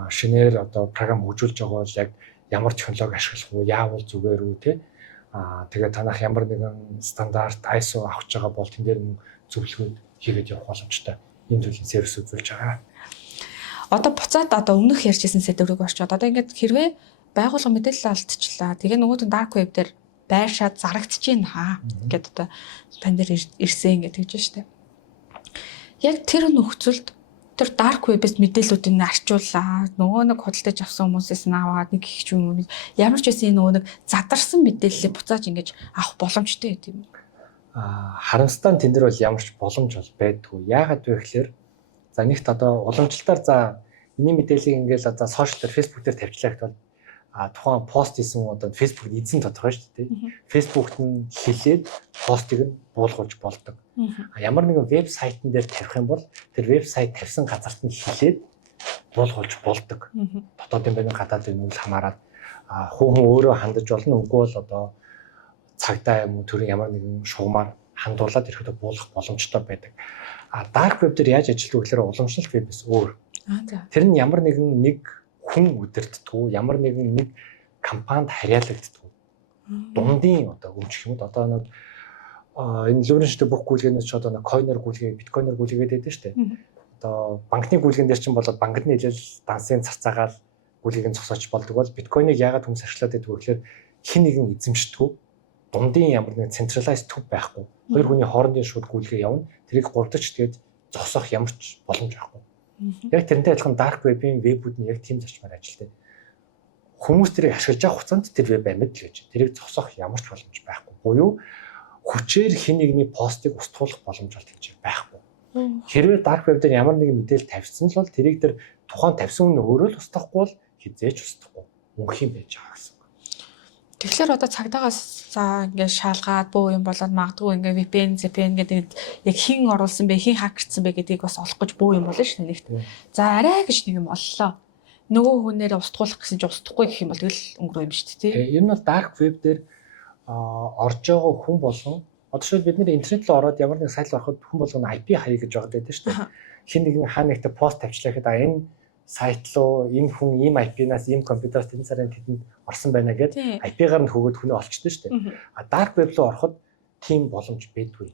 Шинээр одоо програм хөгжүүлж байгаа бол яг ямар технологи ашиглах уу, яавал зүгээр үү те. Тэгээд танах ямар нэгэн стандарт ISO авч байгаа бол тэн дээр нь зөвлөгөө хийгээд явах боломжтой. Энэ төрлийн сервис үзүүлж байгаа. Одоо буцаад одоо өмнөх ярьжсэн сэдвэрийг орчоод одоо ингээд хэрвээ байгууллага мэдээлэл алдчихлаа. Тэгээ нөгөөд нь dark web дээр байршаад зарагдчих юм хаа гэдэг одоо тань дээр ирсэн гэдэг гэж штэ. Яг тэр нөхцөлд тэр dark web-с мэдээллүүдийг нь арчууллаа. Нөгөө нэг худалдаж авсан хүмүүсээс нь аваад нэг их ч юм уу ямар ч байсан нөгөө нэг задарсан мэдээллийг буцааж ингэж авах боломжтой гэдэг юм. Харамсалтай нь тэн дээр бол ямар ч боломж бол байдгүй. Яагаад вэ гэхээр за нэгт одоо уламжлалтаар за миний мэдээллийг ингээл одоо сошиал дээр Facebook дээр тавьчлаа гэхэд бол тухайн пост хийсэн одоо Facebook-д эзэн тодорхой шүү дээ. Facebook-т нь хэлээд постыг нь буулгуулж болдог. Ямар нэгэн вебсайтн дээр тавих юм бол тэр вебсайт тавьсан газарт нь хэлээд буулгуулж болдог. Дотоодын байрны гадаадын үйл хамааран хүн өөрөө хандаж болно. Үгүй бол одоо цагдаа юм уу төрийн ямар нэгэн шугамар хандуулаад ирэхэд буулгах боломжтой байдаг. Dark web дээр яаж ажилладаг вэ гэхээр уламжлалт вебээс өөр. Тэр нь ямар нэгэн нэг хүн удирддаг, ямар нэгэн нэг компанид харьяалагддаг. Дундын одоо өмчих юм одоо нэг энэ лүрэнштэй бүх гүйлгээнээс ч одоо нэг койнер гүйлгээ, биткойнер гүйлгээгээд байдаг шүү дээ. Одоо банкны гүйлгэн дээр чинь болоод банкны хэлэл дансыг цацаагаал гүлийг нь зогсооч болдог бол биткойныг яагаад хүмүүс ашиглаад байдаг вэ гэхээр хэн нэгэн эзэмшдэггүй дундын ямар нэг централайз төв байхгүй. Хоёр хүний хоорондын шууд гүйлгээ явна. Тэрийг гурдаж тэгээд зогсоох ямар ч боломж байхгүй. Яг тэрнтэй адилхан dark web-ийн вебүүд нь яг тийм зарчмаар ажилладаг. Хүмүүс тэрийг ашиглаж байгаа хугацаанд тэр веб амьд л гэж. Тэрийг зогсоох ямар ч боломж байхгүй. Буюу хүчээр хэн нэгний постыг устгуулах боломж бол тийч байхгүй. Хэрвээ dark web дээр ямар нэгэн мэдээлэл тавьсан л бол тэрийг тэр тухайн тавьсан хүн өөрөө л устгахгүй бол хизээч устгахгүй. Мөнх юм байж байгаа гэсэн. Тэгэхээр одоо цагдаагаас за ингээд шаалгаад бөө юм болоод магадгүй ингээд VPN гэдэг яг хин оруулсан бэ, хин хакерсан бэ гэдгийг бас олох гэж бөө юм болно шүү дээ нэгт. За арай гэж нэг юм оллоо. Нөгөө хүнээр устгуулах гэсэн чинь устгахгүй гэх юм бол тэгэл өнгөрөө юм шүү дээ тий. Энэ бол dark web дээр орж байгаа хүн болгон одоо шууд бид нэр интернет рүү ороод ямар нэг сайт ороход хүн болгоно IP хаяа гэж байгаа гэдэг шүү дээ. Хин нэгэн хаа нэгтээ пост тавьчлаа гэхэд энэ сайт руу энэ хүн ийм IP-наас ийм компьютераас тэн сарын тэдэнд орсон байна гэдэг IP-гаар нь хөгөөд хүнээ олчтой шүү дээ. Dark web руу ороход тийм боломж байдгүй.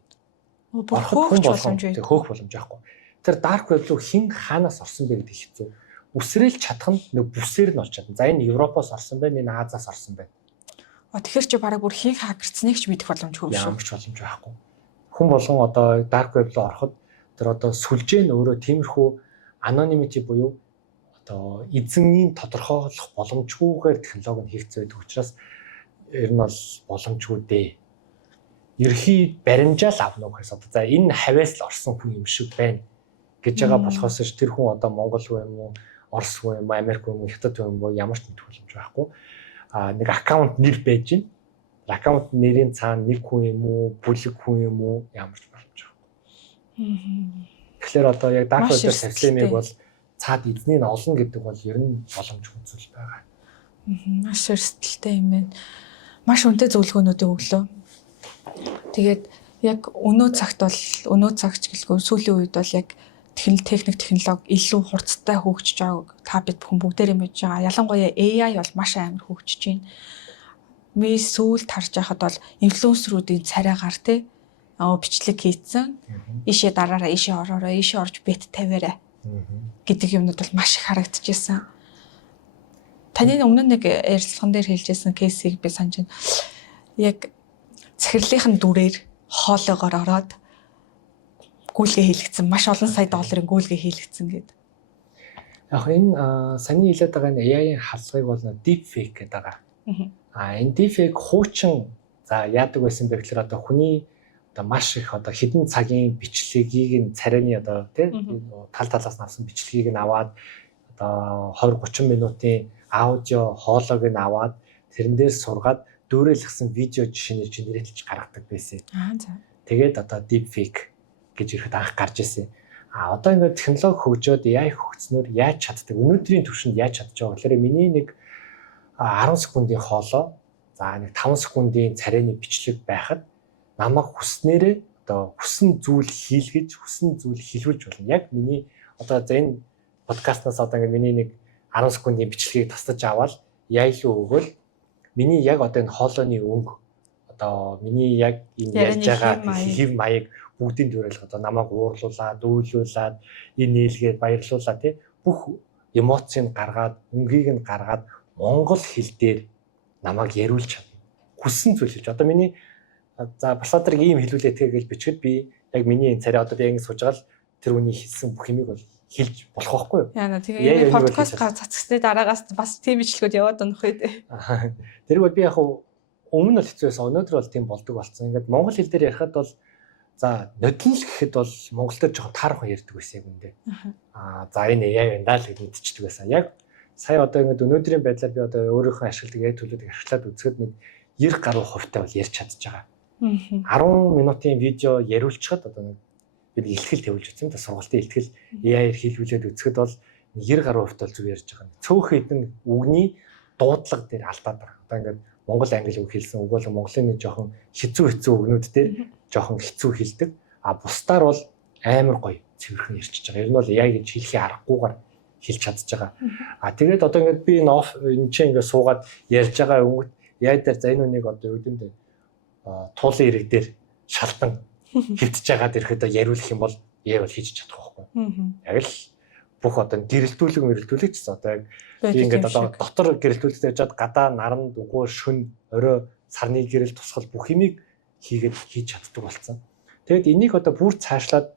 Ороход хүн боломж байдаг. Хөөх боломж байхгүй. Тэр dark web руу хэн хаанаас орсон бэ гэдэг хэцүү. Үсрээл чадах нь нэг бүсээр нь олж чадна. За энэ Европоос орсон байна, энэ Азаас орсон байна. Тэгэхээр чи бараг бүр хин хакерцнийг ч мэдэх боломжгүй шүү. Ямар ч боломж байхгүй. Хүн болгон одоо dark web руу ороход тэр одоо сүлжээ нь өөрөө тиймэрхүү anonymity буюу одоо эзэнийн тодорхойлох боломжгүйгээр технологи нь хийгдсэн байдаг учраас ер нь бол боломжгүй дээ. Ерхий баримжаал авна уу гэсэн. Одоо за энэ хавьяас л орсон хүн юм шиг байна гэж байгаа болохоос ш тэр хүн одоо Монгол уу юм уу, Орос уу юм уу, Америк уу юм уу, Хятад уу юм уу ямар ч мэдэх боломж байхгүй. Нэг аккаунт нэр байж гин. Аккаунт нэрийн цаана нэг хүн юм уу, бүлэг хүн юм уу ямар ч боломж байхгүй. Тэгэхээр одоо яг dark web дээр тавьсан бол цаад эзнийг нь олно гэдэг бол ер нь боломжгүй зүйл байгаа. Маш өрсөлдөлтэй юм байна. Маш үнэтэй зөвлөгөөнүүдийг өглөө. Тэгээд яг өнөө цагт гэлгүй сүүлийн үед бол яг техник технологи илүү хурцтай хөгжиж байгааг та бид бүхэн бүгдээрээ мэдж байгаа. Ялангуяа AI бол маш амар хөгжиж байна. Би сүүлд харж байхад бол инфлюенсеруудын царайгаар бичлэг хийцэн. Ишээ дараараа, ишээ ороороо, ишээ орж бет тавиараа гэдэг юмнууд бол маш их харагдчихсан. Таны өмнө нэг ярилцлаган дээр хэлжсэн кейсийг би санаж байна. Яг захирлынхын дүрээр хоолоогоор ороод гүйлгээ хийлгэсэн. Маш олон сая долларын гүйлгээ хийлгэсэн гэдэг. Яг энэ саний хэлээд байгаа энэ AI-ийн халдлагыг бол deep fake гэдэг байгаа. Энэ deep fake хуучин за яадаг байсан бэ гэхээр одоо хүний одоо маш их одоо хэдэн цагийн бичлэгийг нь царайны одоо тал талаас нь авсан бичлэгийг нь аваад одоо 20-30 минутын аудио хоолойг нь аваад тэрэн дээр сургаад дөөрөлгсөн видео жишээнээр генерэйтэлж гаргадаг байсан. Тэгээд одоо deep fake гэж ирэхэд анх гарч ирсэн. Одоо ингээд технологи хөгжөөд AI хөгжснөөр яаж чаддаг? Өнөөдрийн түвшинд яаж чадж байгаа гэхээр миний нэг 10 секундын хоолой за нэг 5 секундын царайны бичлэг байхад намайг хүснээрээ одоо хүссэн зүйл хийлгэж, хүссэн зүйл хэлүүлж болно. Яг миний одоо за энэ подкастнаас одоо ингээд миний нэг 10 секундын бичлэгийг тасдаж аваад яйлуу өгөөл миний яг одоо энэ хоолойны өнгө одоо миний яг энэ ярьж байгаа хэв маяг бүгдийн төрөлх одоо намайг уурлуулад, өөлүүлээд, энэ нээлгээд баярлуулаад тий бүх эмоцийг гаргаад, өнгийг нь гаргаад монгол хэл дээр намайг яриулж чадна. Хүссэн зүйл хэлж. Одоо миний за Басадрыг ийм хэлүүлээ тэгээ гэж бичгэд би яг миний энэ царай одоо би ингэ сууж байгаа л тэр үний хэлсэн бүх юмыг бол хэлж болох байхгүй юу? Яна тэгээ подкаст цацгсны дараагаас бас тийм бичлэгүүд яваад унах үү. Тэр бол би яг өмнө л хэцүү байсан. Өнөөдөр бол тийм болдог болсон. Ингээд монгол хэл дээр ярихад бол за нодлол гэхэд бол монгол дээр жоохон таархан ярьдаг байсан юм дэ. За энэ AI байна даа л гэж мэдчихдэг байсан. Яг сая одоо ингээд өнөөдрийн байдлаар би одоо өөрийнхөө ашигладаг AI төлөвлөлтийг ашиглаад үзэхэд нэг 90 гаруй хувьтай бол ярьж чадж байгаа. 10 минутын видео яриулчихад одоо би илтгэл тавьж үзсэн. Та сургалтын илтгэл AI-ээр хийлгүүлээд үзэхэд бол 90 гаруй хувьтай бол зүг ярьж байгаа. Цөөхөн хэдэн үгний дуудлага дээр алдаад байгаа. Одоо ингээд монгол англи үг хэлсэн үг бол монголын нэг жоохон хэцүү үгнүүд дээр жоохон хэцүү хэлдэг. Бусдаар бол амар гоё цэвэрхэн ярьчихж байгаа. Ер нь бол AI гэж хэлхий аргагүйгээр хэлж чадж байгаа. Тэгээд одоо ингээд би энэ чинь ингээд суугаад ярьж байгаа өнгөт AI дээр за энэ үнийг одоо юу гэдэг нь туулын ирэг дээр шалтан хэвтэж байгаад ирэхэд яриулах юм бол AI бол хийж чадах байхгүй. Яг л бүх одоо гэрэлтүүлэг гэсэн одоо яг би ингээд одоо дотор гэрэлтүүлэгтэй яжгаад гадаа наран дугуй шүн орой сарны гэрэл тусгал бүх юмыг хийж чаддаг болсон. Тэгэд энийг одоо бүр цаашлаад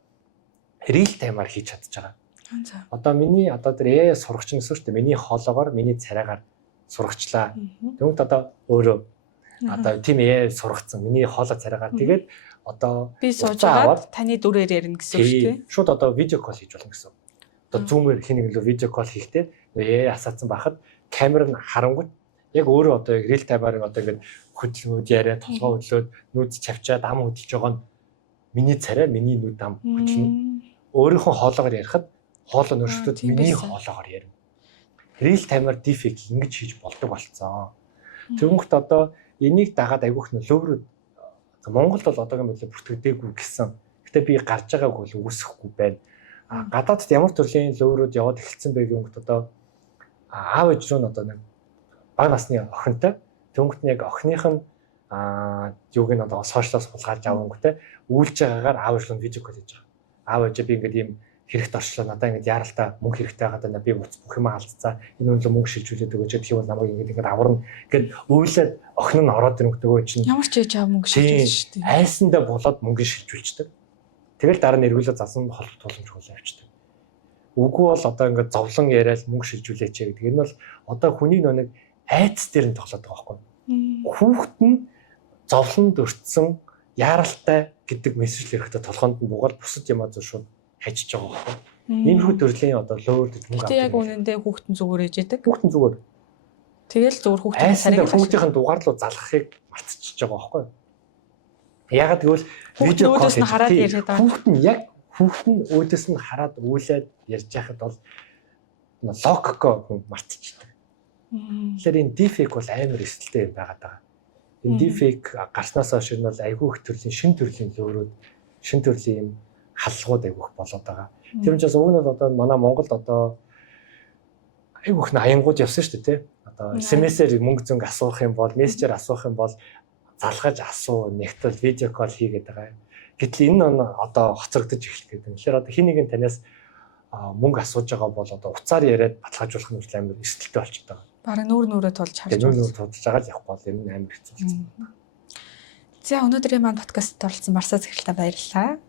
real time-аар хийж чадж байгаа. Одоо миний одоо тэр AI сурагч нь шүү дээ. Миний хоолоогоор миний царайгаар сурагчлаа. Тэгвэл одоо өөрөө одоо тийм AI сургацсан. Миний хоолой царайгаар тэгээд одоо би суужгаад таны дүрээр ярина гэсэн үг шүү дээ. Шууд одоо видео кол хийж болно гэсэн. Одоо зумээр хин нэг л видео кол хийхдээ AI асаацсан байхад камер нь харангуй яг өөрөө одоо яг real time-аар одоо ингээд хөдөлгөөд яриа толгоо хөдлөөд нүд чавчаад ам хөдөлж байгаа нь миний царай, миний нүд ам хөдлөнө. Өөрийнхөө хоолоогоор ярихад хоолой нөршлөд миний хоолоогоор ярина. Real time-аар deepfake ингэж хийж болдог болцсон. Тэгвэл одоо энийг дагаад айгүйх нь лөврүүд Монголд бол одоогийн байдлаар бүртгэдэггүй гэсэн. Гэтэ би гарч байгааг бол үүсэхгүй байна. Гадаадд ямар төрлийн лөврүүд яваад эхэлсэн бэ гэвэл одоо аав ээж рүү одоо нэг бага насны охинтой тэгвэл яг охиных нь юуг нь одоо сошиалоос хулгайлж авангүүтэй үйлж байгаагаар аав ээж рүү видео кол хийж байгаа. Аав ээж би ингээд ийм хэрэгт орчлоо надаа ингээд яаралтай мөнгө хэрэгтэй байгаа би бүх юм алдцаа энэ үнэлээ мөнгө шилжүүлээд өгөөч гэх юм бол намайг ингээд аварна гэд үйлээд охин нь ороод ирэнгүүтээ чинь ямар ч ээж аав мөнгө шилжүүлж шүү дээ. Айсандаа болоод мөнгө шилжүүлчихдэг. Тэгэл дараа нь эргүүлээ засан холбогд тулмж хуулаа авчдаг. Үгүй бол одоо ингээд зовлон яриад мөнгө шилжүүлээч гэдэг. Энэ бол одоо хүний нэг айц дээр нь тоглоод байгаа байхгүй. Хүүхэд нь зовлонд өртсөн яаралтай гэдэг мессеж ирэхдээ толгоонд нь буугаад бусад юм аа шууд хажиж байгаа байхгүй. Энэ хүү төрлийн одоо лөөрдөж мөнгө авдаг. Яг үнэндээ хүүхдэн зүгээр ээж идэг. Хүүхдэн зүгээр. Тэгэл зүгээр хүүхдийн сарыг хүүхдийн дугаар руу залгахыг мартчихж байгаа байхгүй. Ягаад гэвэл видео кол нь хараад яриад байгаа. Хүүхэд нь өөдөөс нь хараад үйлээд ярьж байхад бол логикоо хүн мартчихдаг. Тэгэхээр энэ deepfake бол амар эсэлтэй юм байгаад байгаа. Энэ deepfake гарснаас хойш нь бол айгүй их төрлийн шин төрлийн лөөрүүд шин төрлийн юм халлагууд айгүйх болоод байгаа. Тэр учраас уг нь одоо манай Монголд одоо айгүйх нь аянгууд явсан шүү дээ тий. Одоо SMS-ээр мөнгө зөнгө асуух юм бол, мессежээр асуух юм бол залгаж асуу, нэгтэл видео кол хийгээд байгаа. Гэтэл энэ одоо хоцрогдож эхэлдэг. Тэгэхээр одоо хин нэгэн танаас мөнгө асууж байгаа бол одоо уцаар яриад баталгаажуулах нь амар эрсдэлтэй болчиход байгаа. Бараг нүүрээ тулж харж байгаа. Нүүрээ тулж байгаа л явахгүй бол энэ нь амар хэцүү болсон. За өнөөдрийн маань подкастт оролцсон Марсаа Захиралтай баярлалаа.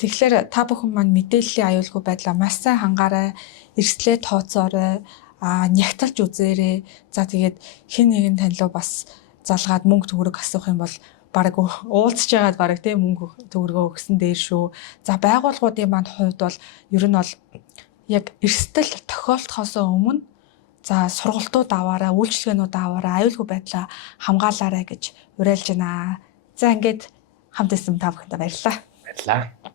Тэгэхээр та бүхэн маань мэдээллийн аюулгүй байдлаа маш сайн хангаарай, эрсдлээ тооцоорой, нягтлж үзээрэй. За тэгээд хэн нэгэн танилуу бас залгаад мөнгө төгрөг асуух юм бол бараг уулзж байгаад бараг тийм мөнгө төгрөгөө өгсөн дээр шүү. За байгууллагуудын маань хувьд бол ер нь бол яг эрсдэл тохиолдохоос өмнө за сургалтууд аваарай, үйлчилгээнүүд аваарай, аюулгүй байдлаа хамгаалаарай гэж уриалж байна. За ингээд хамт ирсэн та бүхэнд баярлалаа. Баярлалаа.